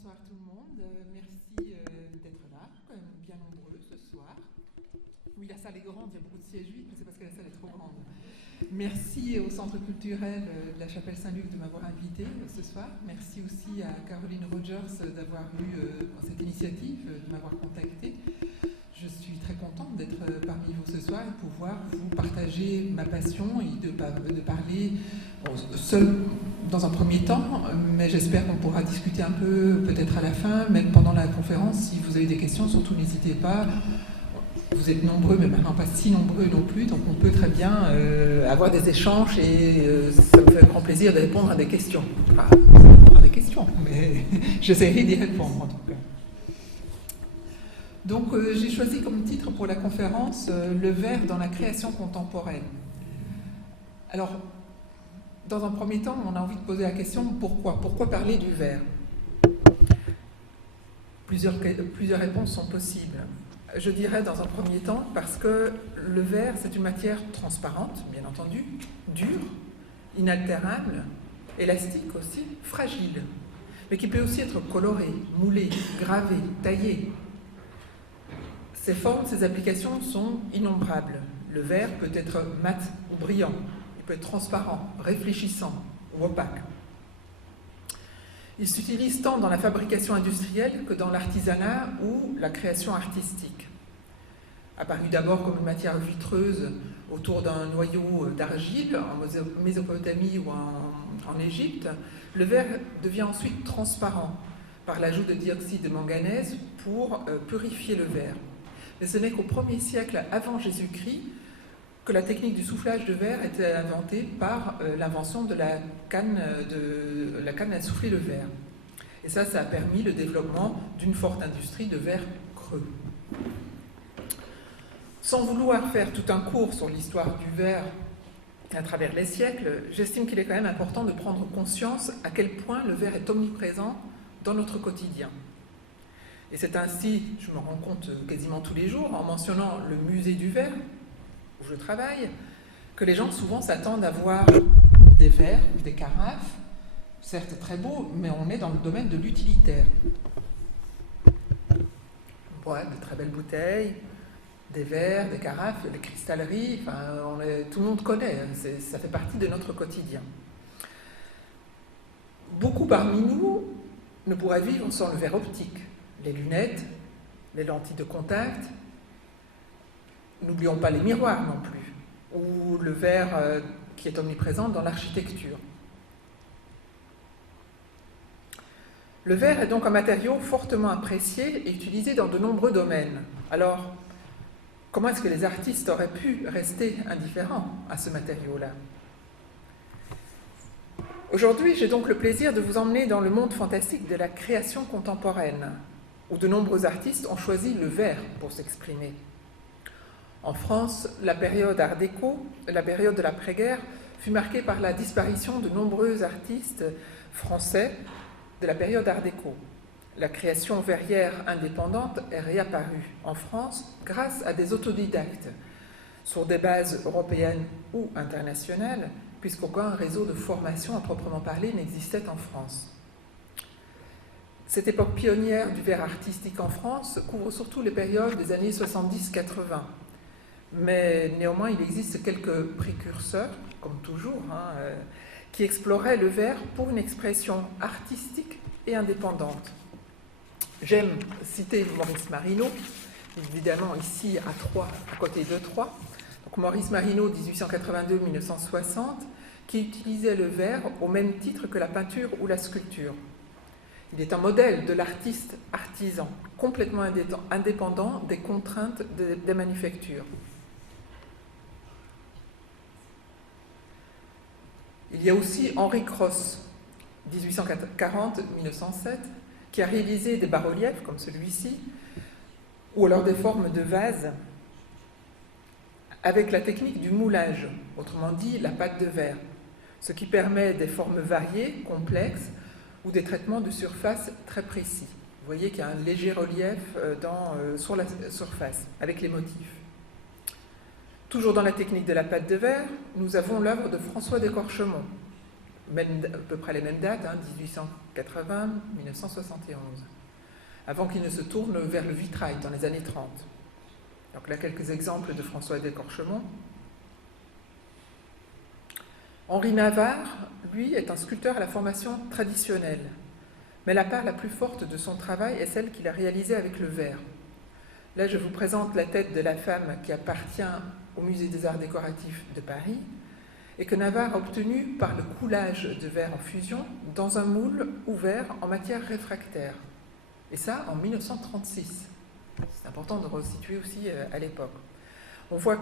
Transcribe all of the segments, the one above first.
bonsoir tout le monde. Merci d'être là, quand même bien nombreux ce soir. Oui, la salle est grande, il y a beaucoup de sièges vides, mais c'est parce que la salle est trop grande. Merci au Centre culturel de la Chapelle Saint-Luc de m'avoir invité ce soir. Merci aussi à Caroline Rogers d'avoir eu cette initiative, de m'avoir contacté. Je suis très contente d'être parmi vous ce soir et de pouvoir vous partager ma passion et de parler seul dans un premier temps, mais j'espère qu'on pourra discuter un peu peut-être à la fin, même pendant la conférence. Si vous avez des questions, surtout n'hésitez pas. Vous êtes nombreux, mais maintenant pas si nombreux non plus, donc on peut très bien avoir des échanges et ça me fait grand plaisir de répondre à des questions. Enfin, répondre à des questions, mais j'essaierai d'y répondre en tout cas. Donc j'ai choisi comme titre pour la conférence « Le verre dans la création contemporaine ». Alors, dans un premier temps, on a envie de poser la question « Pourquoi ? Pourquoi parler du verre ?» Plusieurs réponses sont possibles. Je dirais dans un premier temps parce que le verre, c'est une matière transparente, bien entendu, dure, inaltérable, élastique aussi, fragile, mais qui peut aussi être colorée, moulée, gravée, taillée. Ces formes, ces applications sont innombrables. Le verre peut être mat ou brillant, il peut être transparent, réfléchissant ou opaque. Il s'utilise tant dans la fabrication industrielle que dans l'artisanat ou la création artistique. Apparu d'abord comme une matière vitreuse autour d'un noyau d'argile en Mésopotamie ou en Égypte, le verre devient ensuite transparent par l'ajout de dioxyde de manganèse pour purifier le verre. Mais ce n'est qu'au 1er siècle avant Jésus-Christ que la technique du soufflage de verre était inventée par l'invention de la canne à souffler le verre. Et ça a permis le développement d'une forte industrie de verre creux. Sans vouloir faire tout un cours sur l'histoire du verre à travers les siècles, j'estime qu'il est quand même important de prendre conscience à quel point le verre est omniprésent dans notre quotidien. Et c'est ainsi, je me rends compte quasiment tous les jours, en mentionnant le musée du verre, où je travaille, que les gens souvent s'attendent à voir des verres, des carafes, certes très beaux, mais on est dans le domaine de l'utilitaire. On voit de très belles bouteilles, des verres, des carafes, des cristalleries, enfin, tout le monde connaît, ça fait partie de notre quotidien. Beaucoup parmi nous ne pourraient vivre sans le verre optique. Les lunettes, les lentilles de contact, n'oublions pas les miroirs non plus, ou le verre qui est omniprésent dans l'architecture. Le verre est donc un matériau fortement apprécié et utilisé dans de nombreux domaines. Alors, comment est-ce que les artistes auraient pu rester indifférents à ce matériau-là ? Aujourd'hui, j'ai donc le plaisir de vous emmener dans le monde fantastique de la création contemporaine, où de nombreux artistes ont choisi le verre pour s'exprimer. En France, la période Art déco, la période de l'après-guerre, fut marquée par la disparition de nombreux artistes français de la période Art déco. La création verrière indépendante est réapparue en France grâce à des autodidactes, sur des bases européennes ou internationales, puisqu'aucun réseau de formation à proprement parler n'existait en France. Cette époque pionnière du verre artistique en France couvre surtout les périodes des années 70-80. Mais néanmoins, il existe quelques précurseurs, comme toujours, qui exploraient le verre pour une expression artistique et indépendante. J'aime citer Maurice Marino, évidemment ici à Troyes, à côté de Troyes. Donc Maurice Marino, 1882-1960, qui utilisait le verre au même titre que la peinture ou la sculpture. Il est un modèle de l'artiste artisan, complètement indépendant des contraintes des manufactures. Il y a aussi Henri Cross, 1840-1907, qui a réalisé des bas-reliefs comme celui-ci, ou alors des formes de vases, avec la technique du moulage, autrement dit la pâte de verre, ce qui permet des formes variées, complexes, ou des traitements de surface très précis. Vous voyez qu'il y a un léger relief sur la surface, avec les motifs. Toujours dans la technique de la pâte de verre, nous avons l'œuvre de François d'Écorchemont, à peu près les mêmes dates, 1880-1971, avant qu'il ne se tourne vers le vitrail dans les années 30. Donc là, quelques exemples de François d'Écorchemont. Henri Navarre, lui, est un sculpteur à la formation traditionnelle, mais la part la plus forte de son travail est celle qu'il a réalisée avec le verre. Là, je vous présente la tête de la femme qui appartient au Musée des Arts Décoratifs de Paris et que Navarre a obtenue par le coulage de verre en fusion dans un moule ouvert en matière réfractaire. Et ça, en 1936. C'est important de resituer aussi à l'époque. On voit,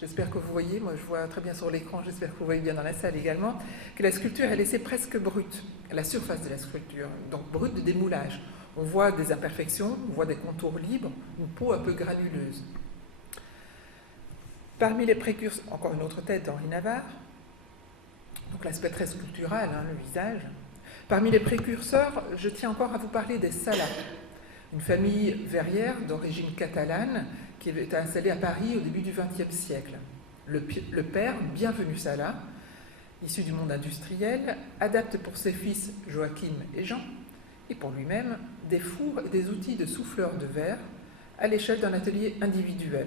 j'espère que vous voyez, moi je vois très bien sur l'écran, j'espère que vous voyez bien dans la salle également, que la sculpture est laissée presque brute, la surface de la sculpture, donc brute de démoulage. On voit des imperfections, on voit des contours libres, une peau un peu granuleuse. Parmi les précurseurs, encore une autre tête d'Henri Navarre, donc l'aspect très sculptural, le visage. Parmi les précurseurs, je tiens encore à vous parler des Sala, une famille verrière d'origine catalane qui était installée à Paris au début du XXe siècle. Le père, Bienvenu Sala, issu du monde industriel, adapte pour ses fils Joachim et Jean, et pour lui-même, des fours et des outils de souffleur de verre à l'échelle d'un atelier individuel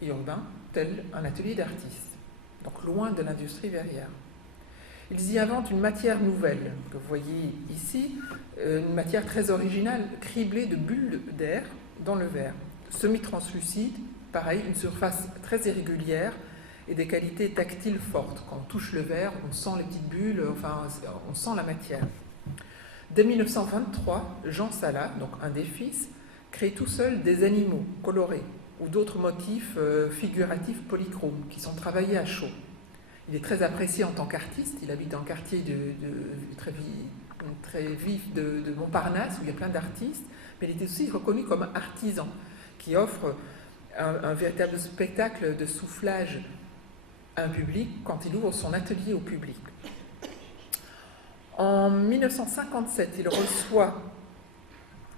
et urbain, tel un atelier d'artiste, donc loin de l'industrie verrière. Ils y inventent une matière nouvelle, que vous voyez ici, une matière très originale, criblée de bulles d'air dans le verre, semi-translucide, pareil, une surface très irrégulière et des qualités tactiles fortes. Quand on touche le verre, on sent les petites bulles, enfin, on sent la matière. Dès 1923, Jean Sala, donc un des fils, crée tout seul des animaux colorés ou d'autres motifs figuratifs polychromes qui sont travaillés à chaud. Il est très apprécié en tant qu'artiste. Il habite dans le quartier très vif de Montparnasse, où il y a plein d'artistes, mais il est aussi reconnu comme artisan, qui offre un véritable spectacle de soufflage à un public quand il ouvre son atelier au public. En 1957,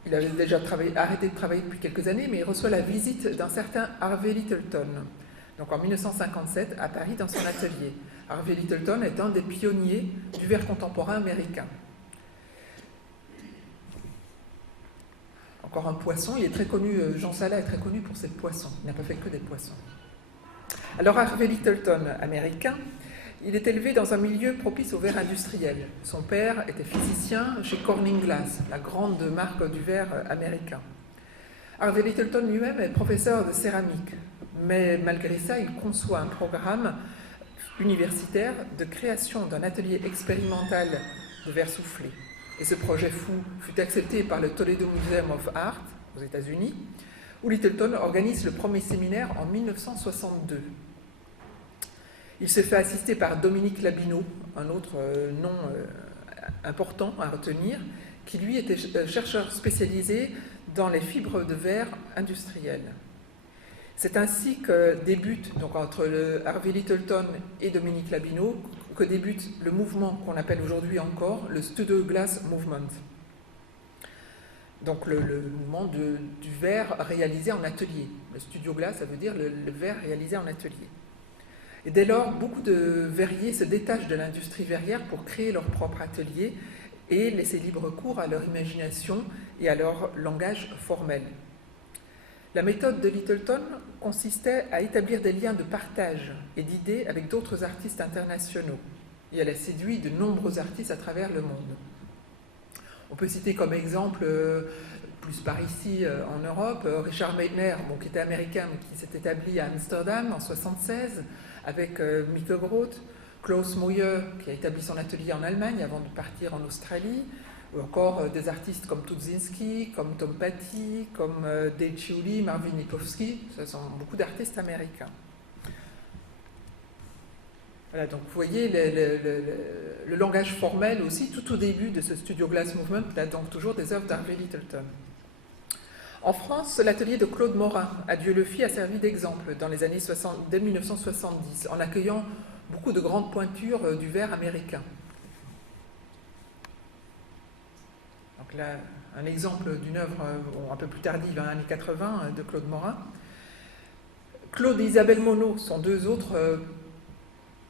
il avait déjà arrêté de travailler depuis quelques années, mais il reçoit la visite d'un certain Harvey Littleton, donc en 1957, à Paris, dans son atelier. Harvey Littleton est un des pionniers du verre contemporain américain. Encore un poisson, il est très connu, Jean Sala est très connu pour ses poissons, il n'a pas fait que des poissons. Alors Harvey Littleton, américain, il est élevé dans un milieu propice au verre industriel. Son père était physicien chez Corning Glass, la grande marque du verre américain. Harvey Littleton lui-même est professeur de céramique, mais malgré ça, il conçoit un programme universitaire de création d'un atelier expérimental de verre soufflé. Et ce projet fou fut accepté par le Toledo Museum of Art aux États-Unis, où Littleton organise le premier séminaire en 1962. Il se fait assister par Dominique Labineau, un autre nom important à retenir, qui lui était chercheur spécialisé dans les fibres de verre industrielles. C'est ainsi que débute, donc entre Harvey Littleton et Dominique Labineau, que débute le mouvement qu'on appelle aujourd'hui encore le Studio Glass Movement. Donc le mouvement du verre réalisé en atelier. Le studio glass, ça veut dire le verre réalisé en atelier. Et dès lors, beaucoup de verriers se détachent de l'industrie verrière pour créer leur propre atelier et laisser libre cours à leur imagination et à leur langage formel. La méthode de Littleton consistait à établir des liens de partage et d'idées avec d'autres artistes internationaux. Et elle a séduit de nombreux artistes à travers le monde. On peut citer comme exemple, plus par ici en Europe, Richard Meitner, qui était américain mais qui s'est établi à Amsterdam en 1976 avec Mieke Groth, Klaus Moyer qui a établi son atelier en Allemagne avant de partir en Australie, ou encore des artistes comme Tudzinski, comme Tom Petty, comme Dave Ciuli, Marvin Lipowski, ce sont beaucoup d'artistes américains. Voilà, donc vous voyez le langage formel aussi, tout au début de ce Studio Glass Movement, là donc toujours des œuvres d'Harvey Littleton. En France, l'atelier de Claude Morin, à Dieu-le-Fit, a servi d'exemple dans les années 60, dès 1970, en accueillant beaucoup de grandes pointures du verre américain. Donc là, un exemple d'une œuvre un peu plus tardive, années 80, de Claude Morin. Claude et Isabelle Monod sont deux autres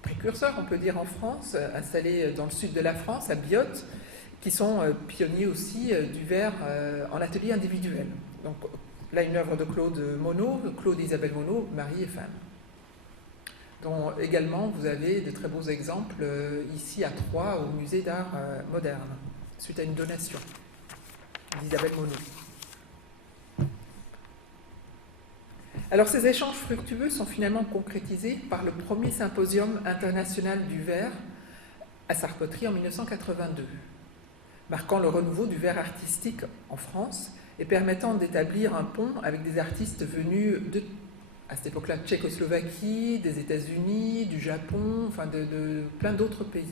précurseurs, on peut dire, en France, installés dans le sud de la France, à Biot, qui sont pionniers aussi du verre en atelier individuel. Donc là, une œuvre de Claude Monod, Claude et Isabelle Monod, mari et femme. Dont également, vous avez de très beaux exemples ici à Troyes, au musée d'art moderne, suite à une donation d'Isabelle Monod. Alors ces échanges fructueux sont finalement concrétisés par le premier symposium international du verre à Sarpoterie en 1982, marquant le renouveau du verre artistique en France et permettant d'établir un pont avec des artistes venus à cette époque-là, de Tchécoslovaquie, des États-Unis, du Japon, enfin de plein d'autres pays.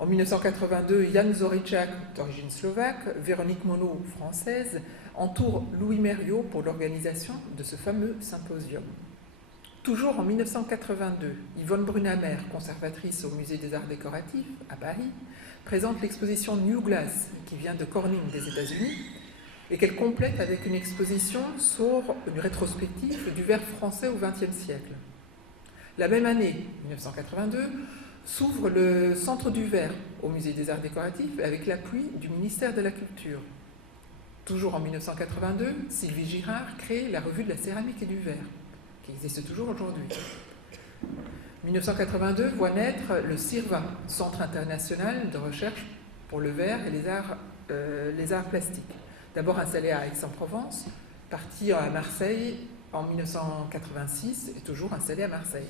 En 1982, Jan Zoričák, d'origine slovaque, Véronique Monod, française, entoure Louis Mériot pour l'organisation de ce fameux symposium. Toujours en 1982, Yvonne Brunamer, conservatrice au Musée des Arts Décoratifs à Paris, présente l'exposition New Glass, qui vient de Corning des États-Unis, et qu'elle complète avec une exposition sur une rétrospective du verre français au XXe siècle. La même année, 1982, s'ouvre le Centre du verre au Musée des Arts Décoratifs avec l'appui du ministère de la Culture. Toujours en 1982, Sylvie Girard crée la Revue de la céramique et du verre, qui existe toujours aujourd'hui. 1982 voit naître le CIRVA, Centre international de recherche pour le verre et les arts plastiques. D'abord installé à Aix-en-Provence, parti à Marseille en 1986 et toujours installé à Marseille.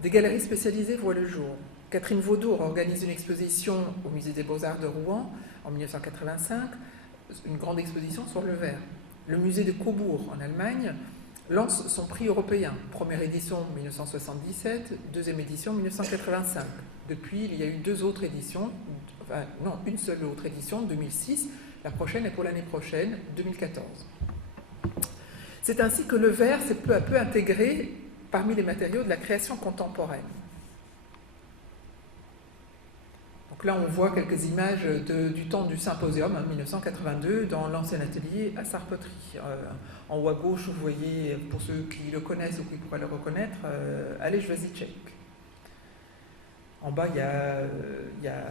Des galeries spécialisées voient le jour. Catherine Vaudour organise une exposition au Musée des Beaux-Arts de Rouen en 1985, une grande exposition sur le verre. Le musée de Cobourg en Allemagne lance son prix européen. Première édition 1977, deuxième édition 1985. Depuis, il y a eu une seule autre édition, 2006. La prochaine est pour l'année prochaine, 2014. C'est ainsi que le verre s'est peu à peu intégré parmi les matériaux de la création contemporaine. Donc là, on voit quelques images du temps du symposium, 1982, dans l'ancien atelier à Sarpoterie. En haut à gauche, vous voyez, pour ceux qui le connaissent ou qui pourraient le reconnaître, Aleš Vaziček. En bas, il y a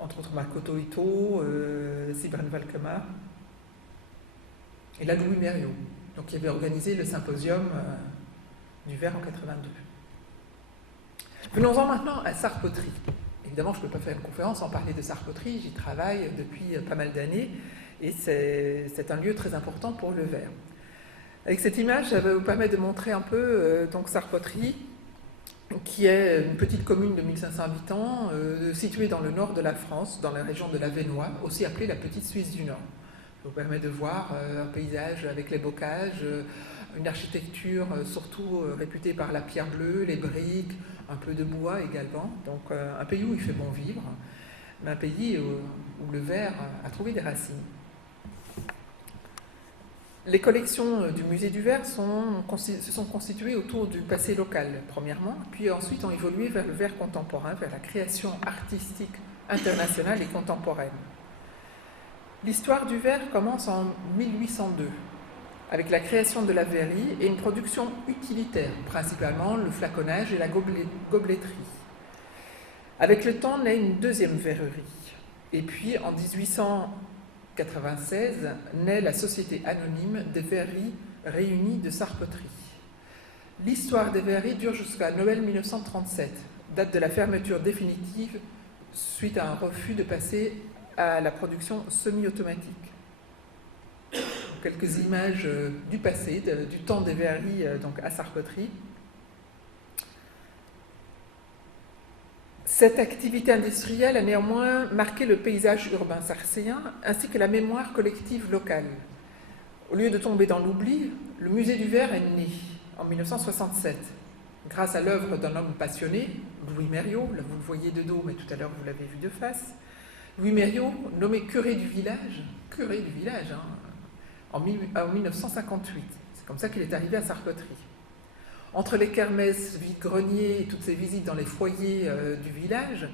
entre autres Makoto Ito, Sibren Valkema, et là Louis Mériot, donc qui avait organisé le symposium du verre en 82. Venons-en maintenant à Sarpoterie. Évidemment, je ne peux pas faire une conférence sans parler de Sarpoterie, j'y travaille depuis pas mal d'années, et c'est un lieu très important pour le verre. Avec cette image, ça va vous permettre de montrer un peu donc Sarpoterie, qui est une petite commune de 1500 habitants, située dans le nord de la France, dans la région de l'Avesnois, aussi appelée la Petite Suisse du Nord. Ça vous permet de voir un paysage avec les bocages, une architecture surtout réputée par la pierre bleue, les briques, un peu de bois également. Donc un pays où il fait bon vivre, mais un pays où le verre a trouvé des racines. Les collections du musée du verre se sont constituées autour du passé local, premièrement, puis ensuite ont évolué vers le verre contemporain, vers la création artistique internationale et contemporaine. L'histoire du verre commence en 1802, avec la création de la verrerie et une production utilitaire, principalement le flaconnage et la gobletterie. Avec le temps naît une deuxième verrerie, et puis en 1896 naît la Société anonyme des verreries réunies de Sarpoterie. L'histoire des verreries dure jusqu'à Noël 1937, date de la fermeture définitive suite à un refus de passer à la production semi-automatique. Quelques images du passé, du temps des verreries donc à Sarpoterie. Cette activité industrielle a néanmoins marqué le paysage urbain sarcéen ainsi que la mémoire collective locale. Au lieu de tomber dans l'oubli, le musée du verre est né en 1967 grâce à l'œuvre d'un homme passionné, Louis Mériot, là vous le voyez de dos mais tout à l'heure vous l'avez vu de face. Louis Mériot, nommé curé du village en 1958. C'est comme ça qu'il est arrivé à Sarpoterie. Entre les kermesses, vide-greniers et toutes ces visites dans les foyers du village,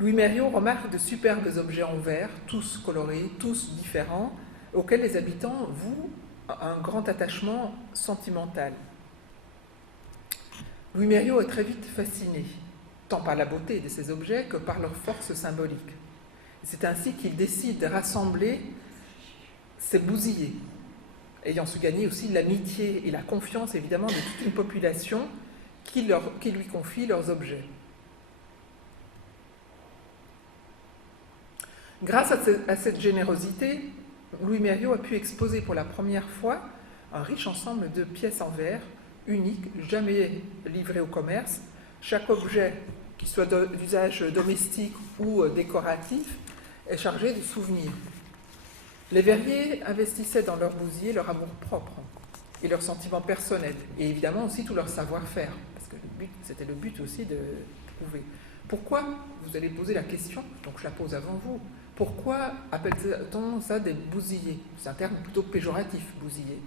Louis Mériot remarque de superbes objets en verre, tous colorés, tous différents, auxquels les habitants vouent un grand attachement sentimental. Louis Mériot est très vite fasciné, tant par la beauté de ces objets que par leur force symbolique. C'est ainsi qu'il décide de rassembler ces bousillés, ayant su gagner aussi l'amitié et la confiance évidemment de toute une population qui lui confie leurs objets. Grâce à cette générosité, Louis Mériot a pu exposer pour la première fois un riche ensemble de pièces en verre, uniques, jamais livrées au commerce. Chaque objet, qu'il soit d'usage domestique ou décoratif, est chargé de souvenirs. Les verriers investissaient dans leur bousier leur amour propre et leurs sentiments personnels, et évidemment aussi tout leur savoir-faire, parce que c'était le but aussi de prouver. Pourquoi, vous allez poser la question, donc je la pose avant vous, pourquoi appelle-t-on ça des bousillés? C'est un terme plutôt péjoratif, bousillé.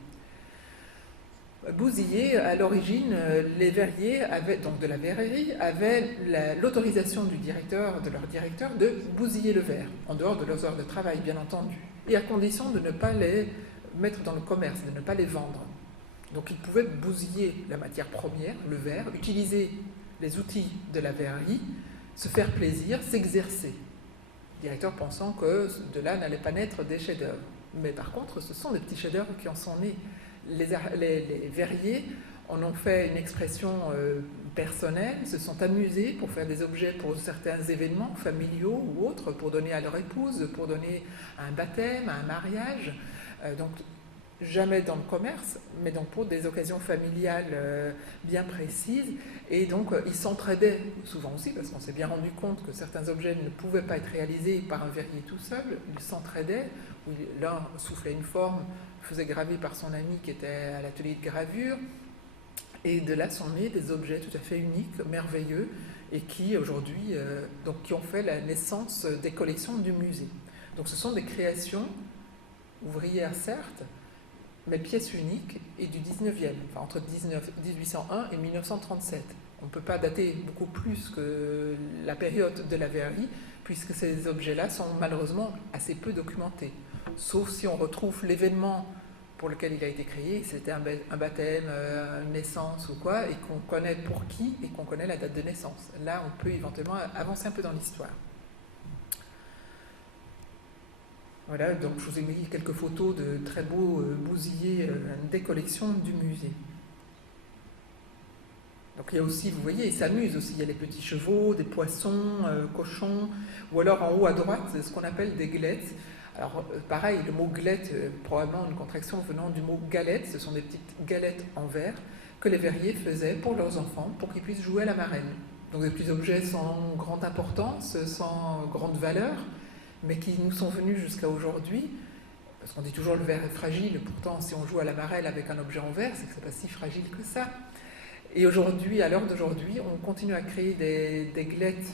Bousillé, à l'origine, les verriers donc de la verrerie, avaient l'autorisation de leur directeur de bousiller le verre, en dehors de leurs heures de travail, bien entendu, et à condition de ne pas les mettre dans le commerce, de ne pas les vendre. Donc ils pouvaient bousiller la matière première, le verre, utiliser les outils de la verrerie, se faire plaisir, s'exercer. Le directeur pensant que de là n'allait pas naître des chefs-d'œuvre. Mais par contre, ce sont des petits chefs-d'œuvre qui en sont nés. Les verriers en ont fait une expression personnelle, se sont amusés pour faire des objets pour certains événements familiaux ou autres, pour donner à leur épouse, pour donner à un baptême, à un mariage. Donc jamais dans le commerce, mais donc pour des occasions familiales bien précises. Et donc ils s'entraidaient souvent aussi, parce qu'on s'est bien rendu compte que certains objets ne pouvaient pas être réalisés par un verrier tout seul. Ils s'entraidaient, où l'un soufflait une forme, faisait graver par son ami qui était à l'atelier de gravure, et de là sont nés des objets tout à fait uniques, merveilleux, et qui aujourd'hui qui ont fait la naissance des collections du musée. Donc ce sont des créations ouvrières certes, mais pièces uniques et du 19e, enfin entre 1801 et 1937. On ne peut pas dater beaucoup plus que la période de la verrerie, puisque ces objets-là sont malheureusement assez peu documentés. Sauf si on retrouve l'événement pour lequel il a été créé, c'était un baptême, une naissance ou quoi, et qu'on connaît pour qui, et qu'on connaît la date de naissance. Là, on peut éventuellement avancer un peu dans l'histoire. Voilà, donc je vous ai mis quelques photos de très beaux bousillés des collections du musée. Donc il y a aussi, vous voyez, ils s'amusent aussi, il y a les petits chevaux, des poissons, cochons, ou alors en haut à droite, ce qu'on appelle des glettes. Alors pareil, le mot glette, probablement une contraction venant du mot galette, ce sont des petites galettes en verre que les verriers faisaient pour leurs enfants, pour qu'ils puissent jouer à la marraine. Donc des petits objets sans grande importance, sans grande valeur, mais qui nous sont venus jusqu'à aujourd'hui, parce qu'on dit toujours le verre est fragile, pourtant si on joue à la marelle avec un objet en verre, c'est que c'est pas si fragile que ça. Et aujourd'hui, à l'heure d'aujourd'hui, on continue à créer des glettes,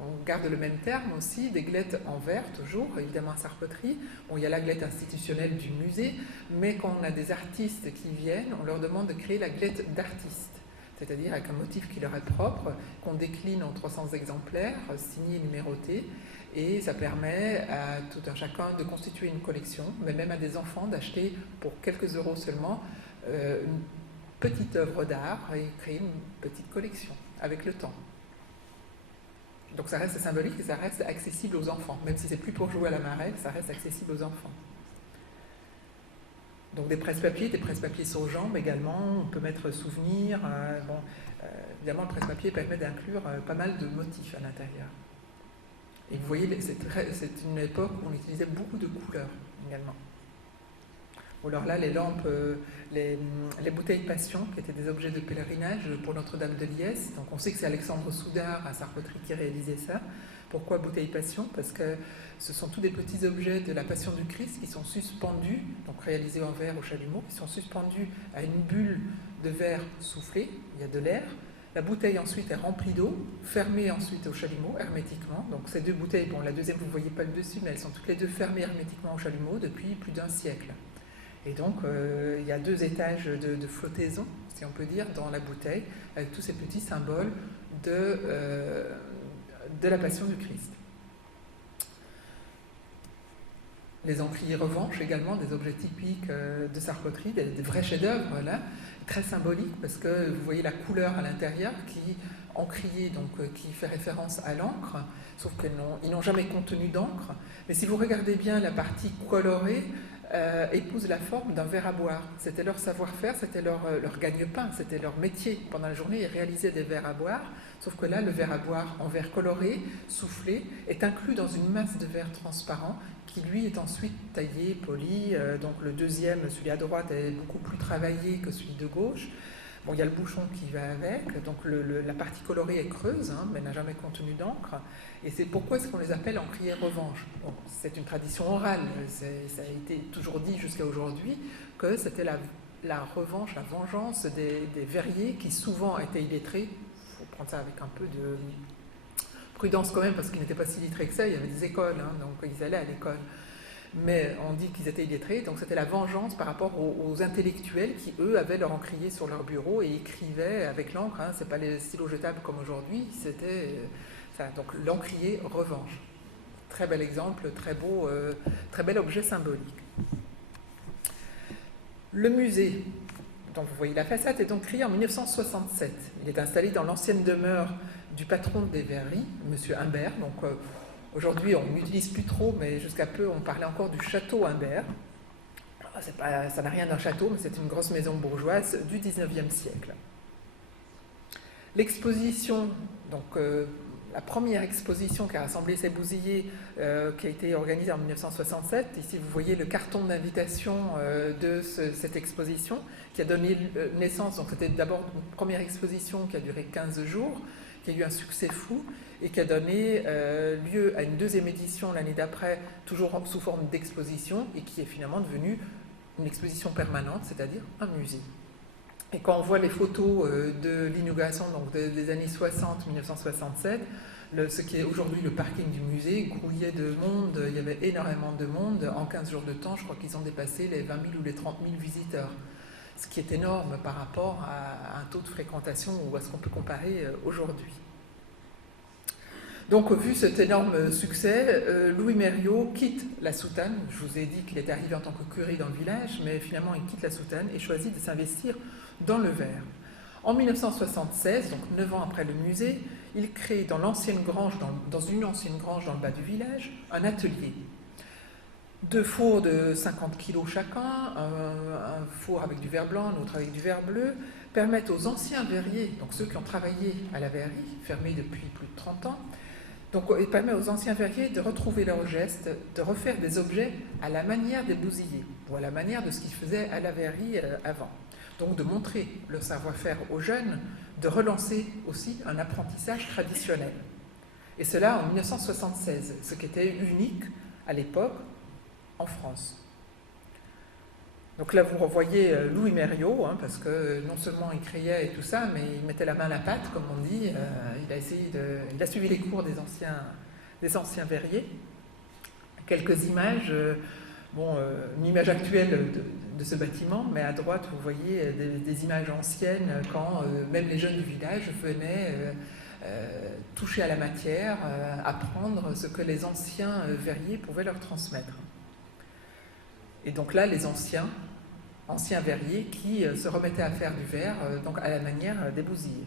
on garde le même terme aussi, des glettes en verre toujours, évidemment à Sarpoterie. Bon, il y a la glette institutionnelle du musée, mais quand on a des artistes qui viennent, on leur demande de créer la glette d'artiste, c'est-à-dire avec un motif qui leur est propre, qu'on décline en 300 exemplaires, signés et numérotés, et ça permet à tout un chacun de constituer une collection, mais même à des enfants d'acheter pour quelques euros seulement une petite œuvre d'art et créer une petite collection avec le temps. Donc ça reste symbolique et ça reste accessible aux enfants, même si c'est plus pour jouer à la marelle, ça reste accessible aux enfants. Donc des presse-papiers sur jambes également, on peut mettre souvenirs. Évidemment, le presse-papier permet d'inclure pas mal de motifs à l'intérieur. Et vous voyez, c'est une époque où on utilisait beaucoup de couleurs également. Ou alors là, les lampes, les bouteilles Passion, qui étaient des objets de pèlerinage pour Notre-Dame de Liesse. Donc on sait que c'est Alexandre Soudard à Sarpoterie qui réalisait ça. Pourquoi bouteille Passion? Parce que ce sont tous des petits objets de la Passion du Christ qui sont suspendus, donc réalisés en verre au chalumeau, qui sont suspendus à une bulle de verre soufflé, il y a de l'air. La bouteille ensuite est remplie d'eau, fermée ensuite au chalumeau hermétiquement. Donc ces deux bouteilles, bon la deuxième vous ne voyez pas le dessus, mais elles sont toutes les deux fermées hermétiquement au chalumeau depuis plus d'un siècle. Et donc il y a 2 étages de flottaison, si on peut dire, dans la bouteille, avec tous ces petits symboles de la Passion du Christ. Les encriers revanche également, des objets typiques de sarpoterie, des vrais chefs-d'œuvre là, très symboliques parce que vous voyez la couleur à l'intérieur qui encrier, donc qui fait référence à l'encre, sauf qu'ils n'ont jamais contenu d'encre. Mais si vous regardez bien, la partie colorée épouse la forme d'un verre à boire. C'était leur savoir-faire, c'était leur gagne-pain, c'était leur métier. Pendant la journée, ils réalisaient des verres à boire, sauf que là, le verre à boire en verre coloré, soufflé, est inclus dans une masse de verre transparent qui, lui, est ensuite taillé, poli. Donc le deuxième, celui à droite, est beaucoup plus travaillé que celui de gauche. Bon, il y a le bouchon qui va avec, donc la partie colorée est creuse, hein, mais n'a jamais contenu d'encre. Et c'est pourquoi est-ce qu'on les appelle encriers revanche. Bon, c'est une tradition orale, ça a été toujours dit jusqu'à aujourd'hui, que c'était la revanche, la vengeance des verriers qui souvent étaient illettrés. Il faut prendre ça avec un peu de prudence quand même, parce qu'ils n'étaient pas si illettrés que ça, il y avait des écoles, hein, donc ils allaient à l'école. Mais on dit qu'ils étaient illettrés, donc c'était la vengeance par rapport aux intellectuels qui, eux, avaient leur encrier sur leur bureau et écrivaient avec l'encre, hein, c'est pas les stylos jetables comme aujourd'hui, c'était ça. Donc l'encrier revanche. Très bel exemple, très beau, très bel objet symbolique. Le musée, donc vous voyez la façade, est donc créé en 1967. Il est installé dans l'ancienne demeure du patron des verreries, M. Humbert, donc aujourd'hui, on n'utilise plus trop, mais jusqu'à peu, on parlait encore du château Humbert. Ça n'a rien d'un château, mais c'est une grosse maison bourgeoise du XIXe siècle. L'exposition, donc la première exposition qui a rassemblé ces bousillés, qui a été organisée en 1967. Ici, vous voyez le carton d'invitation de cette exposition, qui a donné naissance. Donc, c'était d'abord une première exposition qui a duré 15 jours, qui a eu un succès fou, et qui a donné lieu à une deuxième édition l'année d'après, toujours sous forme d'exposition, et qui est finalement devenue une exposition permanente, c'est-à-dire un musée. Et quand on voit les photos de l'inauguration donc des années 60, 1967, ce qui est aujourd'hui le parking du musée grouillait de monde, il y avait énormément de monde. En 15 jours de temps, je crois qu'ils ont dépassé les 20 000 ou les 30 000 visiteurs, ce qui est énorme par rapport à un taux de fréquentation ou à ce qu'on peut comparer aujourd'hui. Donc, vu cet énorme succès, Louis Mériot quitte la Soutane. Je vous ai dit qu'il était arrivé en tant que curé dans le village, mais finalement, il quitte la Soutane et choisit de s'investir dans le verre. En 1976, donc 9 ans après le musée, il crée dans l'ancienne grange, dans une ancienne grange dans le bas du village, un atelier. 2 fours de 50 kg chacun, un four avec du verre blanc, un autre avec du verre bleu, permettent aux anciens verriers, donc ceux qui ont travaillé à la verrerie, fermée depuis plus de 30 ans, donc, il permet aux anciens verriers de retrouver leurs gestes, de refaire des objets à la manière des bousillés, ou à la manière de ce qu'ils faisaient à la verrerie avant. Donc, de montrer le savoir-faire aux jeunes, de relancer aussi un apprentissage traditionnel. Et cela en 1976, ce qui était unique à l'époque en France. Donc là, vous revoyez Louis Mériot, hein, parce que non seulement il criait et tout ça, mais il mettait la main à la pâte, comme on dit. Il a suivi les cours des anciens verriers. Quelques images, une image actuelle de ce bâtiment, mais à droite, vous voyez des images anciennes, quand même les jeunes du village venaient toucher à la matière, apprendre ce que les anciens verriers pouvaient leur transmettre. Et donc là, les anciens verriers qui se remettaient à faire du verre donc à la manière des bousillés.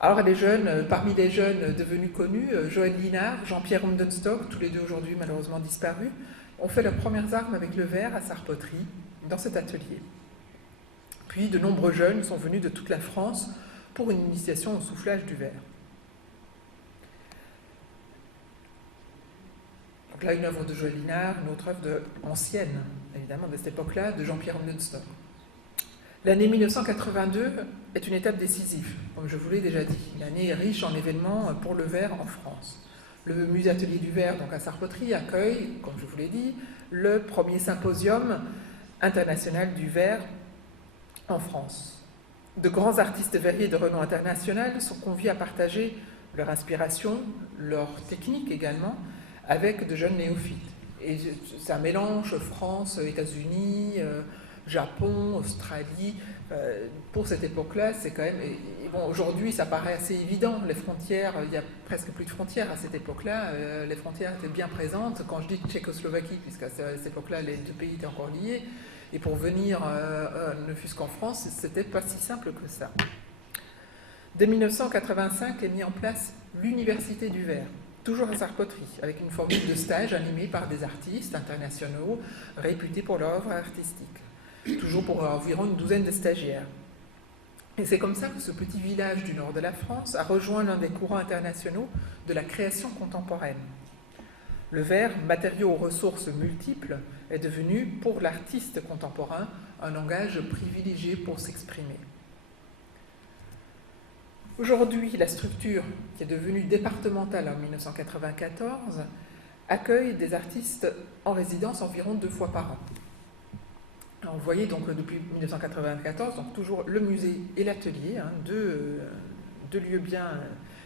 Alors les jeunes, parmi les jeunes devenus connus, Joël Linard, Jean-Pierre Hundenstock, tous les deux aujourd'hui malheureusement disparus, ont fait leurs premières armes avec le verre à Sarpoterie, dans cet atelier. Puis de nombreux jeunes sont venus de toute la France pour une initiation au soufflage du verre. Donc là, une œuvre de Joël Linard, une autre œuvre ancienne, évidemment, de cette époque-là, de Jean-Pierre Hundenstock. L'année 1982 est une étape décisive, comme je vous l'ai déjà dit. Une année riche en événements pour le verre en France. Le musée Atelier du Verre, donc à Sarpoterie, accueille, comme je vous l'ai dit, le premier symposium international du verre en France. De grands artistes verriers de renom international sont conviés à partager leur inspiration, leur technique également, avec de jeunes néophytes. Et c'est un mélange France, États-Unis, Japon, Australie. Pour cette époque-là, c'est quand même... bon, aujourd'hui, ça paraît assez évident. Les frontières, il n'y a presque plus de frontières à cette époque-là. Les frontières étaient bien présentes. Quand je dis Tchécoslovaquie, puisqu'à cette époque-là, les deux pays étaient encore liés, et pour venir, ne fût-ce qu'en France, c'était pas si simple que ça. Dès 1985 est mis en place l'Université du Verre, toujours à Sarpoterie, avec une formule de stage animée par des artistes internationaux réputés pour leur œuvre artistique. Toujours pour environ une douzaine de stagiaires. Et c'est comme ça que ce petit village du nord de la France a rejoint l'un des courants internationaux de la création contemporaine. Le verre, matériau aux ressources multiples, est devenu, pour l'artiste contemporain, un langage privilégié pour s'exprimer. Aujourd'hui, la structure, qui est devenue départementale en 1994, accueille des artistes en résidence environ 2 fois par an. Alors, vous voyez donc depuis 1994, donc toujours le musée et l'atelier, hein, deux lieux bien.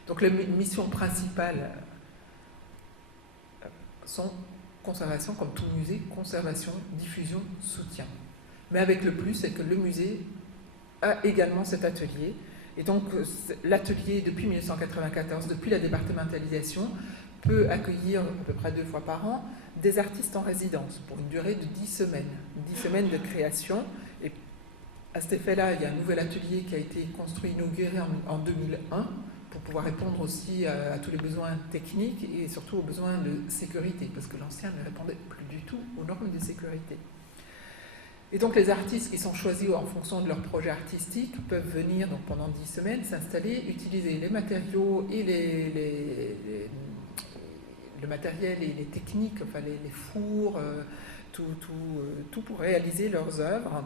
Donc les missions principales sont conservation, comme tout musée, conservation, diffusion, soutien. Mais avec le plus, c'est que le musée a également cet atelier. Et donc l'atelier, depuis 1994, depuis la départementalisation, peut accueillir à peu près 2 fois par an des artistes en résidence pour une durée de 10 semaines. 10 semaines de création. Et à cet effet-là, il y a un nouvel atelier qui a été construit, inauguré en 2001 pour pouvoir répondre aussi à tous les besoins techniques et surtout aux besoins de sécurité, parce que l'ancien ne répondait plus du tout aux normes de sécurité. Et donc les artistes qui sont choisis en fonction de leur projet artistique peuvent venir donc, pendant 10 semaines s'installer, utiliser les matériaux et le matériel et les techniques, enfin les fours, tout pour réaliser leurs œuvres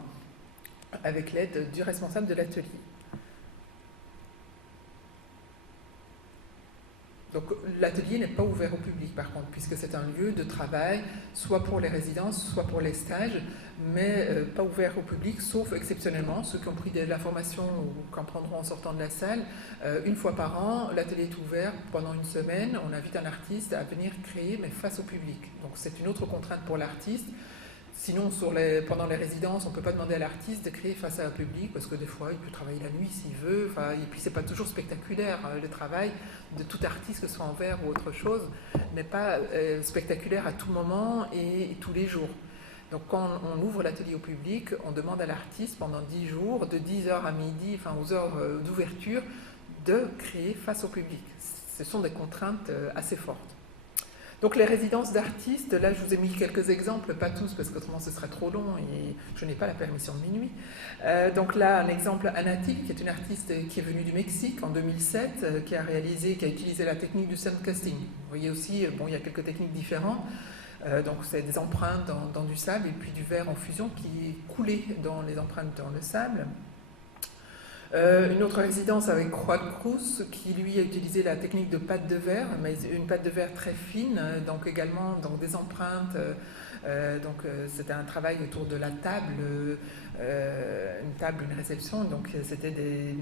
avec l'aide du responsable de l'atelier. Donc l'atelier n'est pas ouvert au public par contre, puisque c'est un lieu de travail, soit pour les résidences, soit pour les stages, mais pas ouvert au public, sauf exceptionnellement ceux qui ont pris de la formation ou qui en prendront en sortant de la salle. 1 fois par an, l'atelier est ouvert pendant 1 semaine, on invite un artiste à venir créer, mais face au public. Donc c'est une autre contrainte pour l'artiste. Sinon, pendant les résidences, on ne peut pas demander à l'artiste de créer face à un public, parce que des fois, il peut travailler la nuit s'il veut, et puis c'est pas toujours spectaculaire. Le travail de tout artiste, que ce soit en verre ou autre chose, n'est pas spectaculaire à tout moment et tous les jours. Donc quand on ouvre l'atelier au public, on demande à l'artiste pendant 10 jours, de 10h à midi, aux heures d'ouverture, de créer face au public. Ce sont des contraintes assez fortes. Donc les résidences d'artistes, là je vous ai mis quelques exemples, pas tous parce qu'autrement ce serait trop long et je n'ai pas la permission de minuit. Donc là un exemple, Anatil, qui est une artiste qui est venue du Mexique en 2007, qui a utilisé la technique du sandcasting. Vous voyez aussi, il y a quelques techniques différentes. Donc c'est des empreintes dans du sable et puis du verre en fusion qui est coulé dans les empreintes dans le sable. Une autre résidence avec Juan Cruz qui lui a utilisé la technique de pâte de verre, mais une pâte de verre très fine, donc également des empreintes. C'était un travail autour de la table, une réception, donc c'était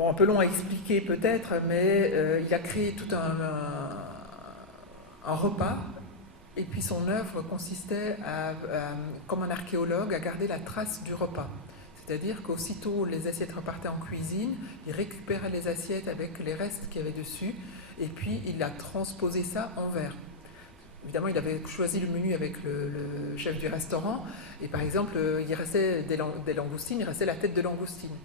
un peu long à expliquer peut-être, mais il a créé tout un repas. Et puis son œuvre consistait comme un archéologue, à garder la trace du repas. C'est-à-dire qu'aussitôt les assiettes repartaient en cuisine, il récupérait les assiettes avec les restes qu'il y avait dessus, et puis il a transposé ça en verre. Évidemment, il avait choisi le menu avec le chef du restaurant, et par exemple, il restait des langoustines, il restait la tête de langoustine.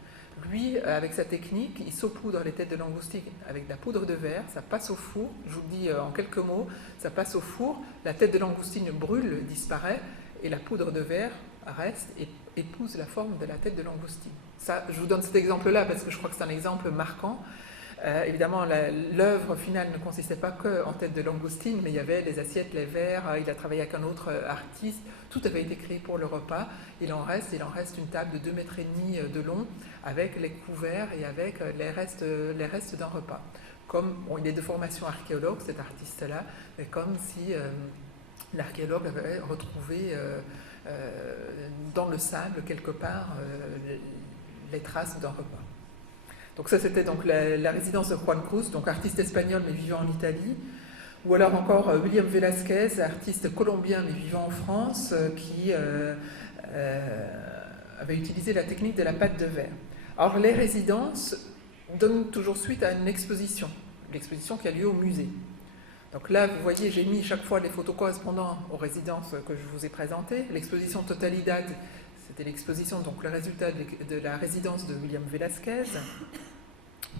Lui, avec sa technique, il saupoudre les têtes de langoustine avec de la poudre de verre, ça passe au four, je vous le dis en quelques mots, ça passe au four, la tête de langoustine brûle, disparaît, et la poudre de verre reste et épouse la forme de la tête de langoustine. Ça, je vous donne cet exemple-là parce que je crois que c'est un exemple marquant. Évidemment, l'œuvre finale ne consistait pas qu'en tête de langoustine, mais il y avait les assiettes, les verres, il a travaillé avec un autre artiste, tout avait été créé pour le repas. Il en reste une table de 2,5 mètres de long avec les couverts et avec les restes d'un repas. Il est de formation archéologue, cet artiste-là, mais comme si l'archéologue avait retrouvé dans le sable quelque part les traces d'un repas. Donc ça c'était donc la résidence de Juan Cruz, donc artiste espagnol mais vivant en Italie, ou alors encore William Velasquez, artiste colombien mais vivant en France, qui avait utilisé la technique de la pâte de verre. Alors les résidences donnent toujours suite à une exposition, l'exposition qui a lieu au musée. Donc là, vous voyez, j'ai mis chaque fois les photos correspondant aux résidences que je vous ai présentées. L'exposition Totalidad, c'était l'exposition, donc le résultat de la résidence de William Velázquez,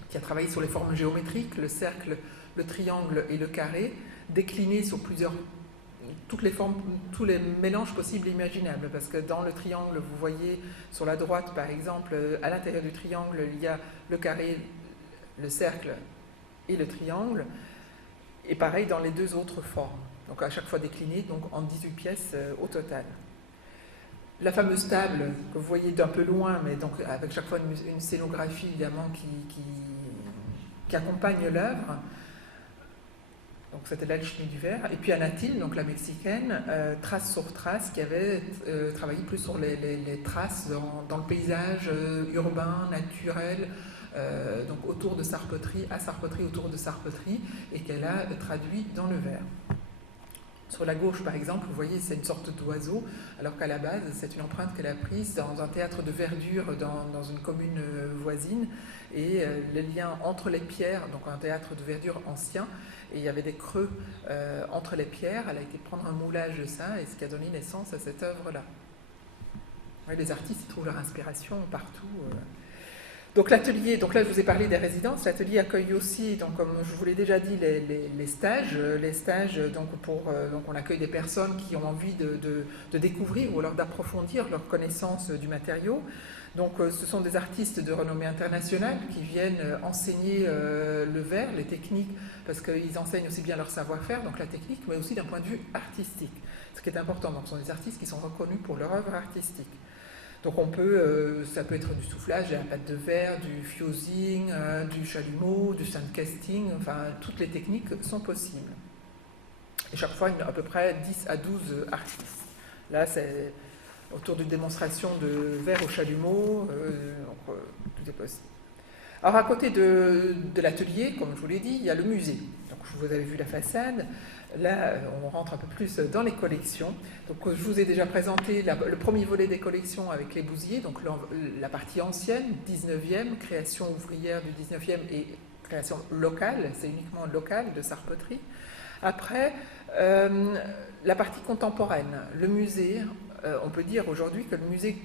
qui a travaillé sur les formes géométriques, le cercle, le triangle et le carré, déclinés sur toutes les formes, tous les mélanges possibles et imaginables. Parce que dans le triangle, vous voyez sur la droite, par exemple, à l'intérieur du triangle, il y a le carré, le cercle et le triangle. Et pareil dans les deux autres formes. Donc à chaque fois déclinées, donc en 18 pièces au total. La fameuse table que vous voyez d'un peu loin, mais donc avec chaque fois une scénographie évidemment qui accompagne l'œuvre. Donc c'était l'alchimie du verre. Et puis Anatil, donc la mexicaine, trace sur trace, qui avait travaillé plus sur les traces dans le paysage urbain, naturel, donc autour de Sarpetrie, à Sarpetrie, autour de Sarpetrie, et qu'elle a traduit dans le verre. Sur la gauche, par exemple, vous voyez, c'est une sorte d'oiseau, alors qu'à la base, c'est une empreinte qu'elle a prise dans un théâtre de verdure dans une commune voisine, et les liens entre les pierres, donc un théâtre de verdure ancien, et il y avait des creux entre les pierres. Elle a été prendre un moulage de ça, et ce qui a donné naissance à cette œuvre-là. Ouais, les artistes, ils trouvent leur inspiration partout. Donc l'atelier, donc là je vous ai parlé des résidences, l'atelier accueille aussi, donc comme je vous l'ai déjà dit, les stages. Les stages, donc on accueille des personnes qui ont envie de découvrir ou alors d'approfondir leur connaissance du matériau. Donc ce sont des artistes de renommée internationale qui viennent enseigner le verre, les techniques, parce qu'ils enseignent aussi bien leur savoir-faire, donc la technique, mais aussi d'un point de vue artistique. Ce qui est important, donc ce sont des artistes qui sont reconnus pour leur œuvre artistique. Donc ça peut être du soufflage, de la pâte de verre, du fusing, du chalumeau, du sandcasting, enfin toutes les techniques sont possibles. Et chaque fois, à peu près 10 à 12 artistes. Là, c'est autour d'une démonstration de verre au chalumeau, tout est possible. Alors à côté de l'atelier, comme je vous l'ai dit, il y a le musée. Donc vous avez vu la façade. Là, on rentre un peu plus dans les collections. Donc, je vous ai déjà présenté le premier volet des collections avec les Bousiers, donc la partie ancienne, 19e, création ouvrière du 19e et création locale, c'est uniquement local de Sarpetrie. Après, la partie contemporaine, le musée, on peut dire aujourd'hui que le musée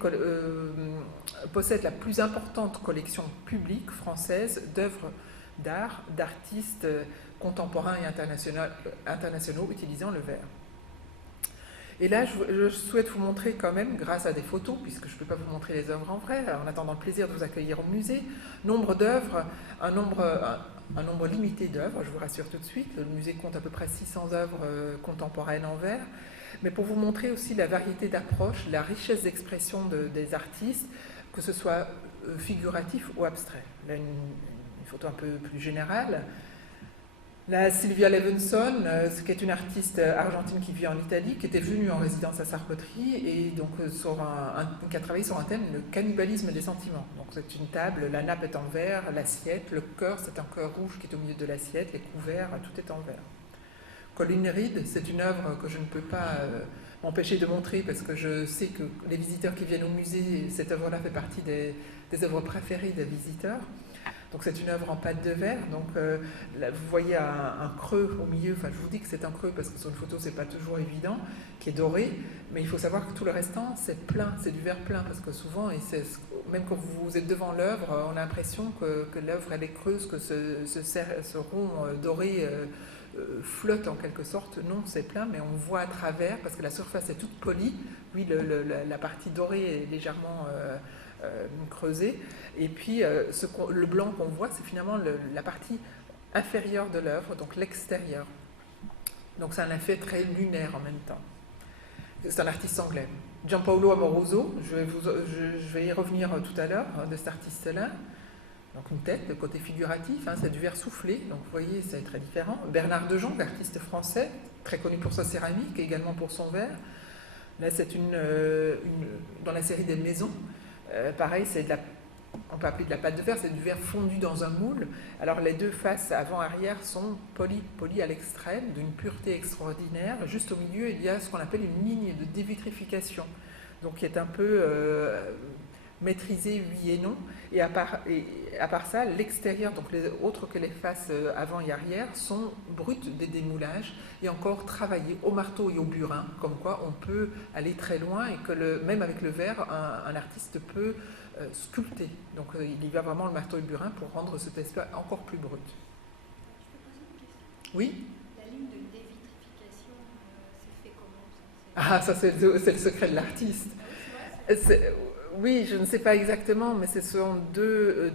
possède la plus importante collection publique française d'œuvres d'art, d'artistes contemporains et internationaux utilisant le verre. Et là, je souhaite vous montrer quand même, grâce à des photos, puisque je ne peux pas vous montrer les œuvres en vrai, en attendant le plaisir de vous accueillir au musée, nombre d'œuvres, un nombre limité d'œuvres, je vous rassure tout de suite. Le musée compte à peu près 600 œuvres contemporaines en verre, mais pour vous montrer aussi la variété d'approches, la richesse d'expression des artistes, que ce soit figuratif ou abstrait. Là, une photo un peu plus générale. Là, Sylvia Levinson, qui est une artiste argentine qui vit en Italie, qui était venue en résidence à Sarpetrie et donc qui a travaillé sur un thème, le cannibalisme des sentiments. Donc c'est une table, la nappe est en verre, l'assiette, le cœur, c'est un cœur rouge qui est au milieu de l'assiette, les couverts, tout est en verre. Colin Reed, c'est une œuvre que je ne peux pas m'empêcher de montrer parce que je sais que les visiteurs qui viennent au musée, cette œuvre-là fait partie des œuvres préférées des visiteurs. Donc c'est une œuvre en pâte de verre, donc là, vous voyez un creux au milieu, enfin je vous dis que c'est un creux parce que sur une photo c'est pas toujours évident, qui est doré, mais il faut savoir que tout le restant c'est plein, c'est du verre plein, parce que souvent, même quand vous êtes devant l'œuvre, on a l'impression que l'œuvre elle est creuse, que ce rond doré flotte en quelque sorte. Non, c'est plein, mais on voit à travers, parce que la surface est toute polie, oui, la partie dorée est légèrement creusée, et puis le blanc qu'on voit, c'est finalement la partie inférieure de l'œuvre, donc l'extérieur. Donc c'est un effet très lunaire en même temps. C'est un artiste anglais. Giampaolo Amoroso, je vais y revenir tout à l'heure, de cet artiste-là. Donc une tête, le côté figuratif, c'est du verre soufflé, donc vous voyez, c'est très différent. Bernard de Jong, artiste français, très connu pour sa céramique et également pour son verre. Là, c'est dans la série des maisons. Pareil, on peut appeler de la pâte de verre, c'est du verre fondu dans un moule. Alors les deux faces avant-arrière sont polies à l'extrême, d'une pureté extraordinaire. Juste au milieu, il y a ce qu'on appelle une ligne de dévitrification. donc qui est un peu maîtrisé, oui et non. Et à part ça, l'extérieur, donc autres que les faces avant et arrière, sont brutes des démoulages et encore travaillés au marteau et au burin, comme quoi on peut aller très loin et que même avec le verre, un artiste peut sculpter. Donc il y va vraiment le marteau et le burin pour rendre cet espace encore plus brut. Je peux poser une question? Oui? La ligne de dévitrification, c'est fait comment ça? Ah, ça c'est le secret de l'artiste. Oui, je ne sais pas exactement, mais ce sont deux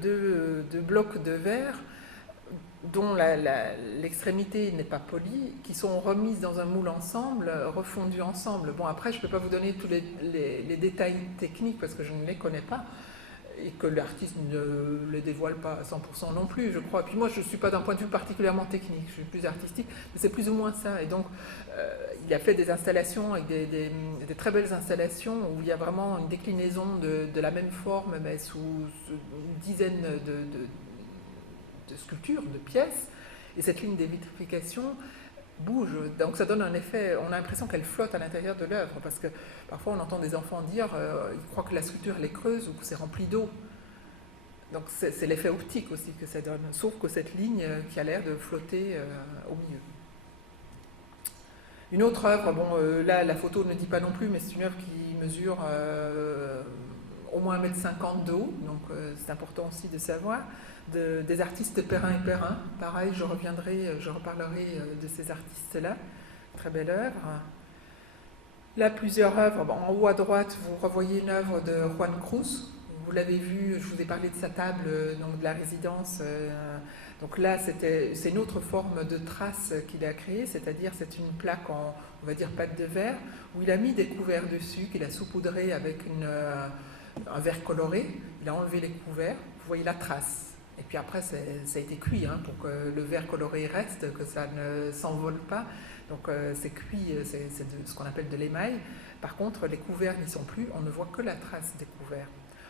blocs de verre dont l'extrémité n'est pas polie, qui sont remises dans un moule ensemble, refondus ensemble. Bon, après, je ne peux pas vous donner tous les détails techniques parce que je ne les connais pas et que l'artiste ne les dévoile pas à 100% non plus, je crois. Et puis moi, je ne suis pas d'un point de vue particulièrement technique, je suis plus artistique, mais c'est plus ou moins ça. Et donc, il a fait des installations, avec des très belles installations, où il y a vraiment une déclinaison de la même forme, mais sous une dizaine de sculptures, de pièces. Et cette ligne des vitrifications bouge, donc ça donne un effet, on a l'impression qu'elle flotte à l'intérieur de l'œuvre, parce que parfois on entend des enfants dire ils croient que la sculpture elle est creuse ou que c'est rempli d'eau. Donc c'est l'effet optique aussi que ça donne, sauf que cette ligne qui a l'air de flotter au milieu. Une autre œuvre, bon là la photo ne dit pas non plus, mais c'est une œuvre qui mesure au moins 1,50 m de haut, donc c'est important aussi de savoir. Des artistes Perrin et Perrin. Pareil, je reparlerai de ces artistes-là. Très belle œuvre. Là, plusieurs œuvres. Bon, en haut à droite, vous revoyez une œuvre de Juan Cruz. Vous l'avez vu, je vous ai parlé de sa table, donc de la résidence. Donc là, c'est une autre forme de trace qu'il a créée, c'est-à-dire c'est une plaque en, on va dire, pâte de verre, où il a mis des couverts dessus, qu'il a saupoudré avec un verre coloré. Il a enlevé les couverts. Vous voyez la trace. Et puis après, ça a été cuit pour que le verre coloré reste, que ça ne s'envole pas. Donc c'est cuit, c'est ce qu'on appelle de l'émail. Par contre, les couverts n'y sont plus, on ne voit que la trace des couverts.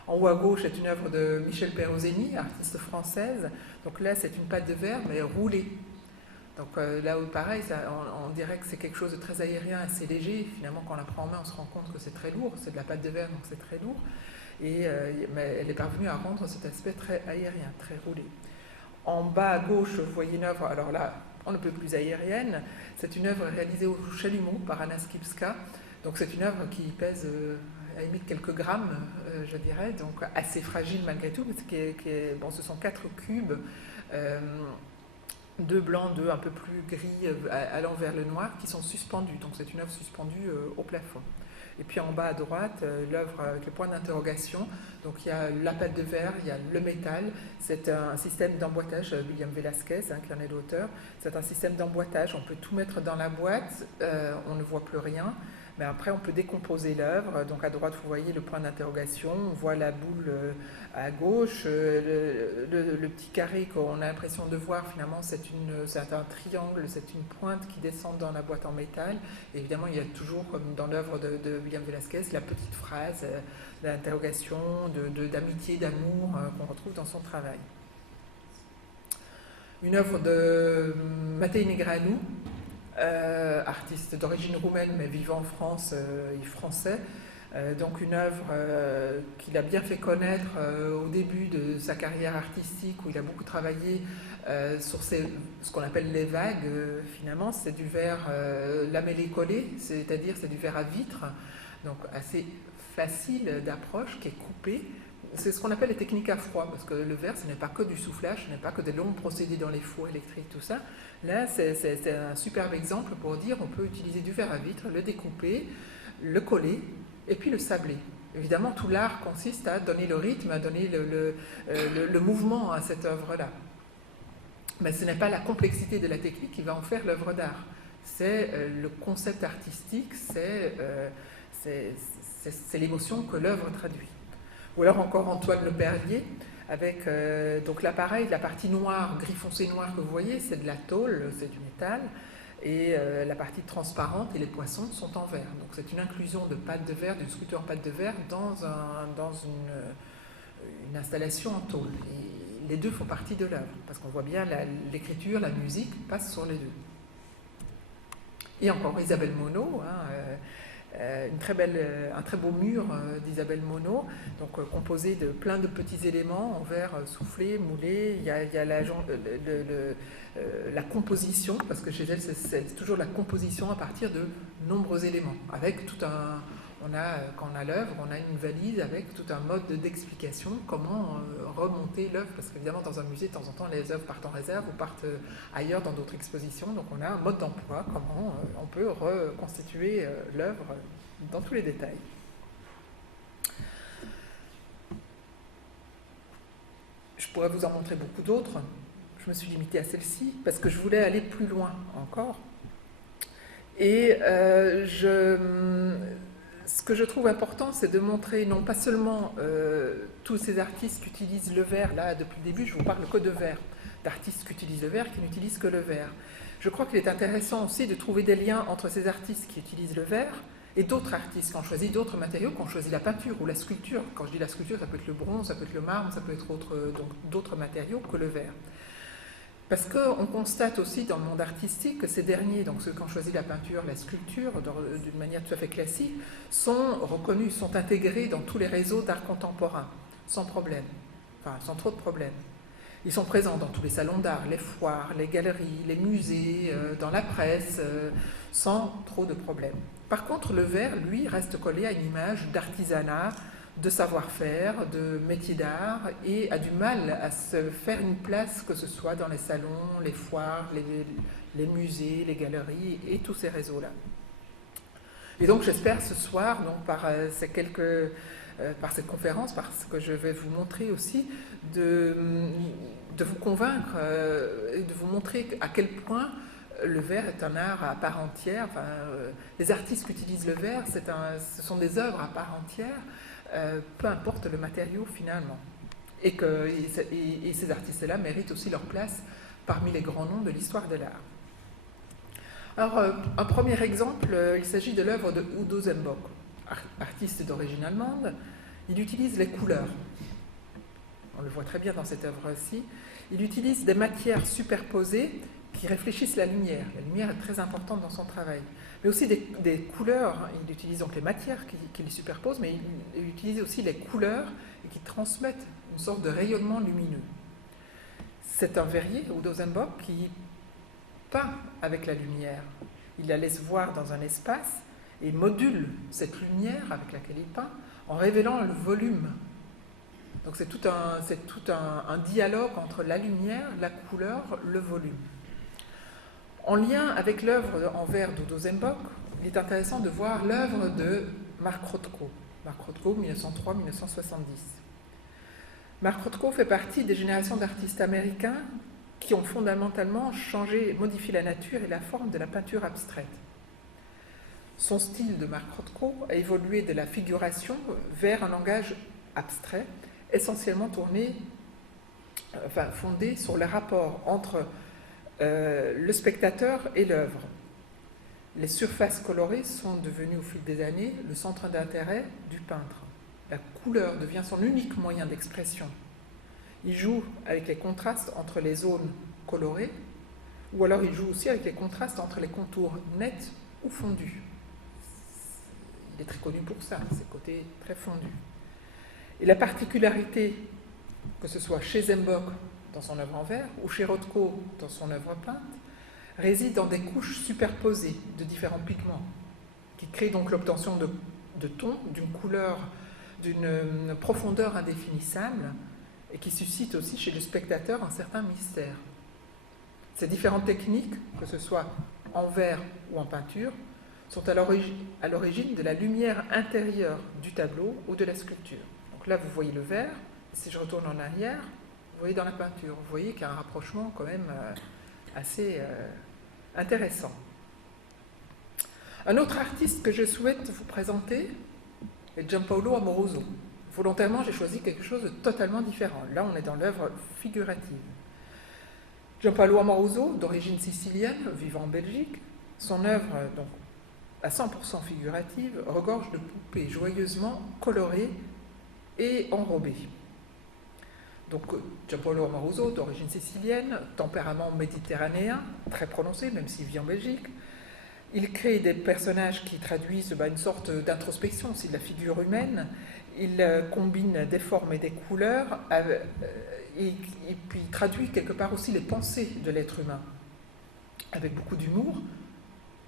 En haut à gauche, c'est une œuvre de Michel Perrosini, artiste française. Donc là, c'est une pâte de verre, mais roulée. Donc là, pareil, on dirait que c'est quelque chose de très aérien, assez léger. Finalement, quand on la prend en main, on se rend compte que c'est très lourd. C'est de la pâte de verre, donc c'est très lourd. Mais elle est parvenue à rendre cet aspect très aérien, très roulé. En bas à gauche, vous voyez une œuvre, alors là, on ne peut plus aérienne. C'est une œuvre réalisée au chalumeau par Anna Skipska. Donc c'est une œuvre qui pèse à la limite quelques grammes, je dirais, donc assez fragile malgré tout. Bon, ce sont 4 cubes, 2 blancs, 2 un peu plus gris, allant vers le noir, qui sont suspendus. Donc c'est une œuvre suspendue au plafond. Et puis en bas à droite, l'œuvre avec le point d'interrogation. Donc il y a la pâte de verre, il y a le métal. C'est un système d'emboîtage, William Velasquez, qui en est l'auteur. C'est un système d'emboîtage, on peut tout mettre dans la boîte, on ne voit plus rien. Mais après, on peut décomposer l'œuvre. Donc à droite, vous voyez le point d'interrogation, on voit la boule à gauche, le petit carré qu'on a l'impression de voir, finalement, c'est un triangle, c'est une pointe qui descend dans la boîte en métal. Et évidemment, il y a toujours, comme dans l'œuvre de William Velasquez, la petite phrase d'interrogation, d'amitié, d'amour qu'on retrouve dans son travail. Une œuvre de Matei Negreanu, artiste d'origine roumaine mais vivant en France et français. Donc une œuvre qu'il a bien fait connaître au début de sa carrière artistique, où il a beaucoup travaillé sur ce qu'on appelle les vagues. Finalement, c'est du verre lamellé collé, c'est-à-dire c'est du verre à vitre, donc assez facile d'approche, qui est coupé. C'est ce qu'on appelle les techniques à froid, parce que le verre, ce n'est pas que du soufflage, ce n'est pas que des longs procédés dans les fours électriques, tout ça. Là, c'est un superbe exemple pour dire on peut utiliser du verre à vitre, le découper, le coller, et puis le sabler. Évidemment, tout l'art consiste à donner le rythme, à donner le mouvement à cette œuvre-là. Mais ce n'est pas la complexité de la technique qui va en faire l'œuvre d'art. C'est le concept artistique, c'est l'émotion que l'œuvre traduit. Ou alors encore Antoine Le Perlier, avec donc là pareil, la partie noire, gris foncé noir que vous voyez, c'est de la tôle, c'est du métal, et la partie transparente et les poissons sont en verre. Donc c'est une inclusion de pâte de verre, d'une sculpture en pâte de verre dans une installation en tôle. Et les deux font partie de l'œuvre, parce qu'on voit bien l'écriture, la musique passe sur les deux. Et encore Isabelle Monod, un très beau mur d'Isabelle Monod, donc composé de plein de petits éléments en verre soufflé, moulé. Il y a la composition, parce que chez elle, c'est toujours la composition à partir de nombreux éléments, avec tout un... quand on a l'œuvre, on a une valise avec tout un mode d'explication, comment remonter l'œuvre, parce qu'évidemment dans un musée, de temps en temps, les œuvres partent en réserve ou partent ailleurs dans d'autres expositions, donc on a un mode d'emploi, comment on peut reconstituer l'œuvre dans tous les détails. Je pourrais vous en montrer beaucoup d'autres, je me suis limitée à celle-ci, parce que je voulais aller plus loin encore. Et ce que je trouve important, c'est de montrer non pas seulement tous ces artistes qui utilisent le verre, là depuis le début je vous parle que de verre, d'artistes qui utilisent le verre, qui n'utilisent que le verre. Je crois qu'il est intéressant aussi de trouver des liens entre ces artistes qui utilisent le verre et d'autres artistes qui ont choisi d'autres matériaux, qui ont choisi la peinture ou la sculpture. Quand je dis la sculpture, ça peut être le bronze, ça peut être le marbre, ça peut être d'autres matériaux que le verre. Parce qu'on constate aussi dans le monde artistique que ces derniers, donc ceux qui ont choisi la peinture, la sculpture, d'une manière tout à fait classique, sont reconnus, sont intégrés dans tous les réseaux d'art contemporain, sans problème, enfin sans trop de problèmes. Ils sont présents dans tous les salons d'art, les foires, les galeries, les musées, dans la presse, sans trop de problèmes. Par contre, le verre, lui, reste collé à une image d'artisanat, de savoir-faire, de métier d'art, et a du mal à se faire une place, que ce soit dans les salons, les foires, les musées, les galeries, et tous ces réseaux-là. Et donc j'espère ce soir, donc, par cette conférence, par ce que je vais vous montrer aussi, de vous convaincre et de vous montrer à quel point le verre est un art à part entière. Enfin, les artistes qui utilisent le verre, ce sont des œuvres à part entière, peu importe le matériau finalement. Et ces artistes-là méritent aussi leur place parmi les grands noms de l'histoire de l'art. Alors, un premier exemple, il s'agit de l'œuvre de Udo Zembock, artiste d'origine allemande. Il utilise les couleurs. On le voit très bien dans cette œuvre-ci. Il utilise des matières superposées qui réfléchissent la lumière. La lumière est très importante dans son travail. Mais aussi des couleurs. Il utilise donc les matières qui les superposent, mais il utilise aussi les couleurs et qui transmettent une sorte de rayonnement lumineux. C'est un verrier, Udo Zembock, qui peint avec la lumière. Il la laisse voir dans un espace et module cette lumière avec laquelle il peint en révélant le volume. Donc c'est tout un dialogue entre la lumière, la couleur, le volume. En lien avec l'œuvre en verre d'Udo Zembock, il est intéressant de voir l'œuvre de Mark Rothko. Mark Rothko, 1903-1970. Mark Rothko fait partie des générations d'artistes américains qui ont fondamentalement modifié la nature et la forme de la peinture abstraite. Son style de Mark Rothko a évolué de la figuration vers un langage abstrait, essentiellement fondé sur le rapport entre le spectateur et l'œuvre. Les surfaces colorées sont devenues au fil des années le centre d'intérêt du peintre. La couleur devient son unique moyen d'expression. Il joue avec les contrastes entre les zones colorées, ou alors il joue aussi avec les contrastes entre les contours nets ou fondus. Il est très connu pour ça, ses côtés très fondus. Et la particularité, que ce soit chez Zembock dans son œuvre en verre, ou chez Rothko dans son œuvre peinte, réside dans des couches superposées de différents pigments, qui créent donc l'obtention de tons, d'une couleur, d'une profondeur indéfinissable, et qui suscitent aussi chez le spectateur un certain mystère. Ces différentes techniques, que ce soit en verre ou en peinture, sont à l'origine de la lumière intérieure du tableau ou de la sculpture. Donc là, vous voyez le verre. Si je retourne en arrière, vous voyez dans la peinture, vous voyez qu'il y a un rapprochement quand même assez intéressant. Un autre artiste que je souhaite vous présenter est Giampaolo Amoroso. Volontairement, j'ai choisi quelque chose de totalement différent. Là, on est dans l'œuvre figurative. Giampaolo Amoroso, d'origine sicilienne, vivant en Belgique, son œuvre, donc à 100% figurative, regorge de poupées joyeusement colorées et enrobées. Donc, Giampaolo Amoroso, d'origine sicilienne, tempérament méditerranéen, très prononcé, même s'il vit en Belgique. Il crée des personnages qui traduisent une sorte d'introspection aussi de la figure humaine. Il combine des formes et des couleurs et puis il traduit quelque part aussi les pensées de l'être humain avec beaucoup d'humour.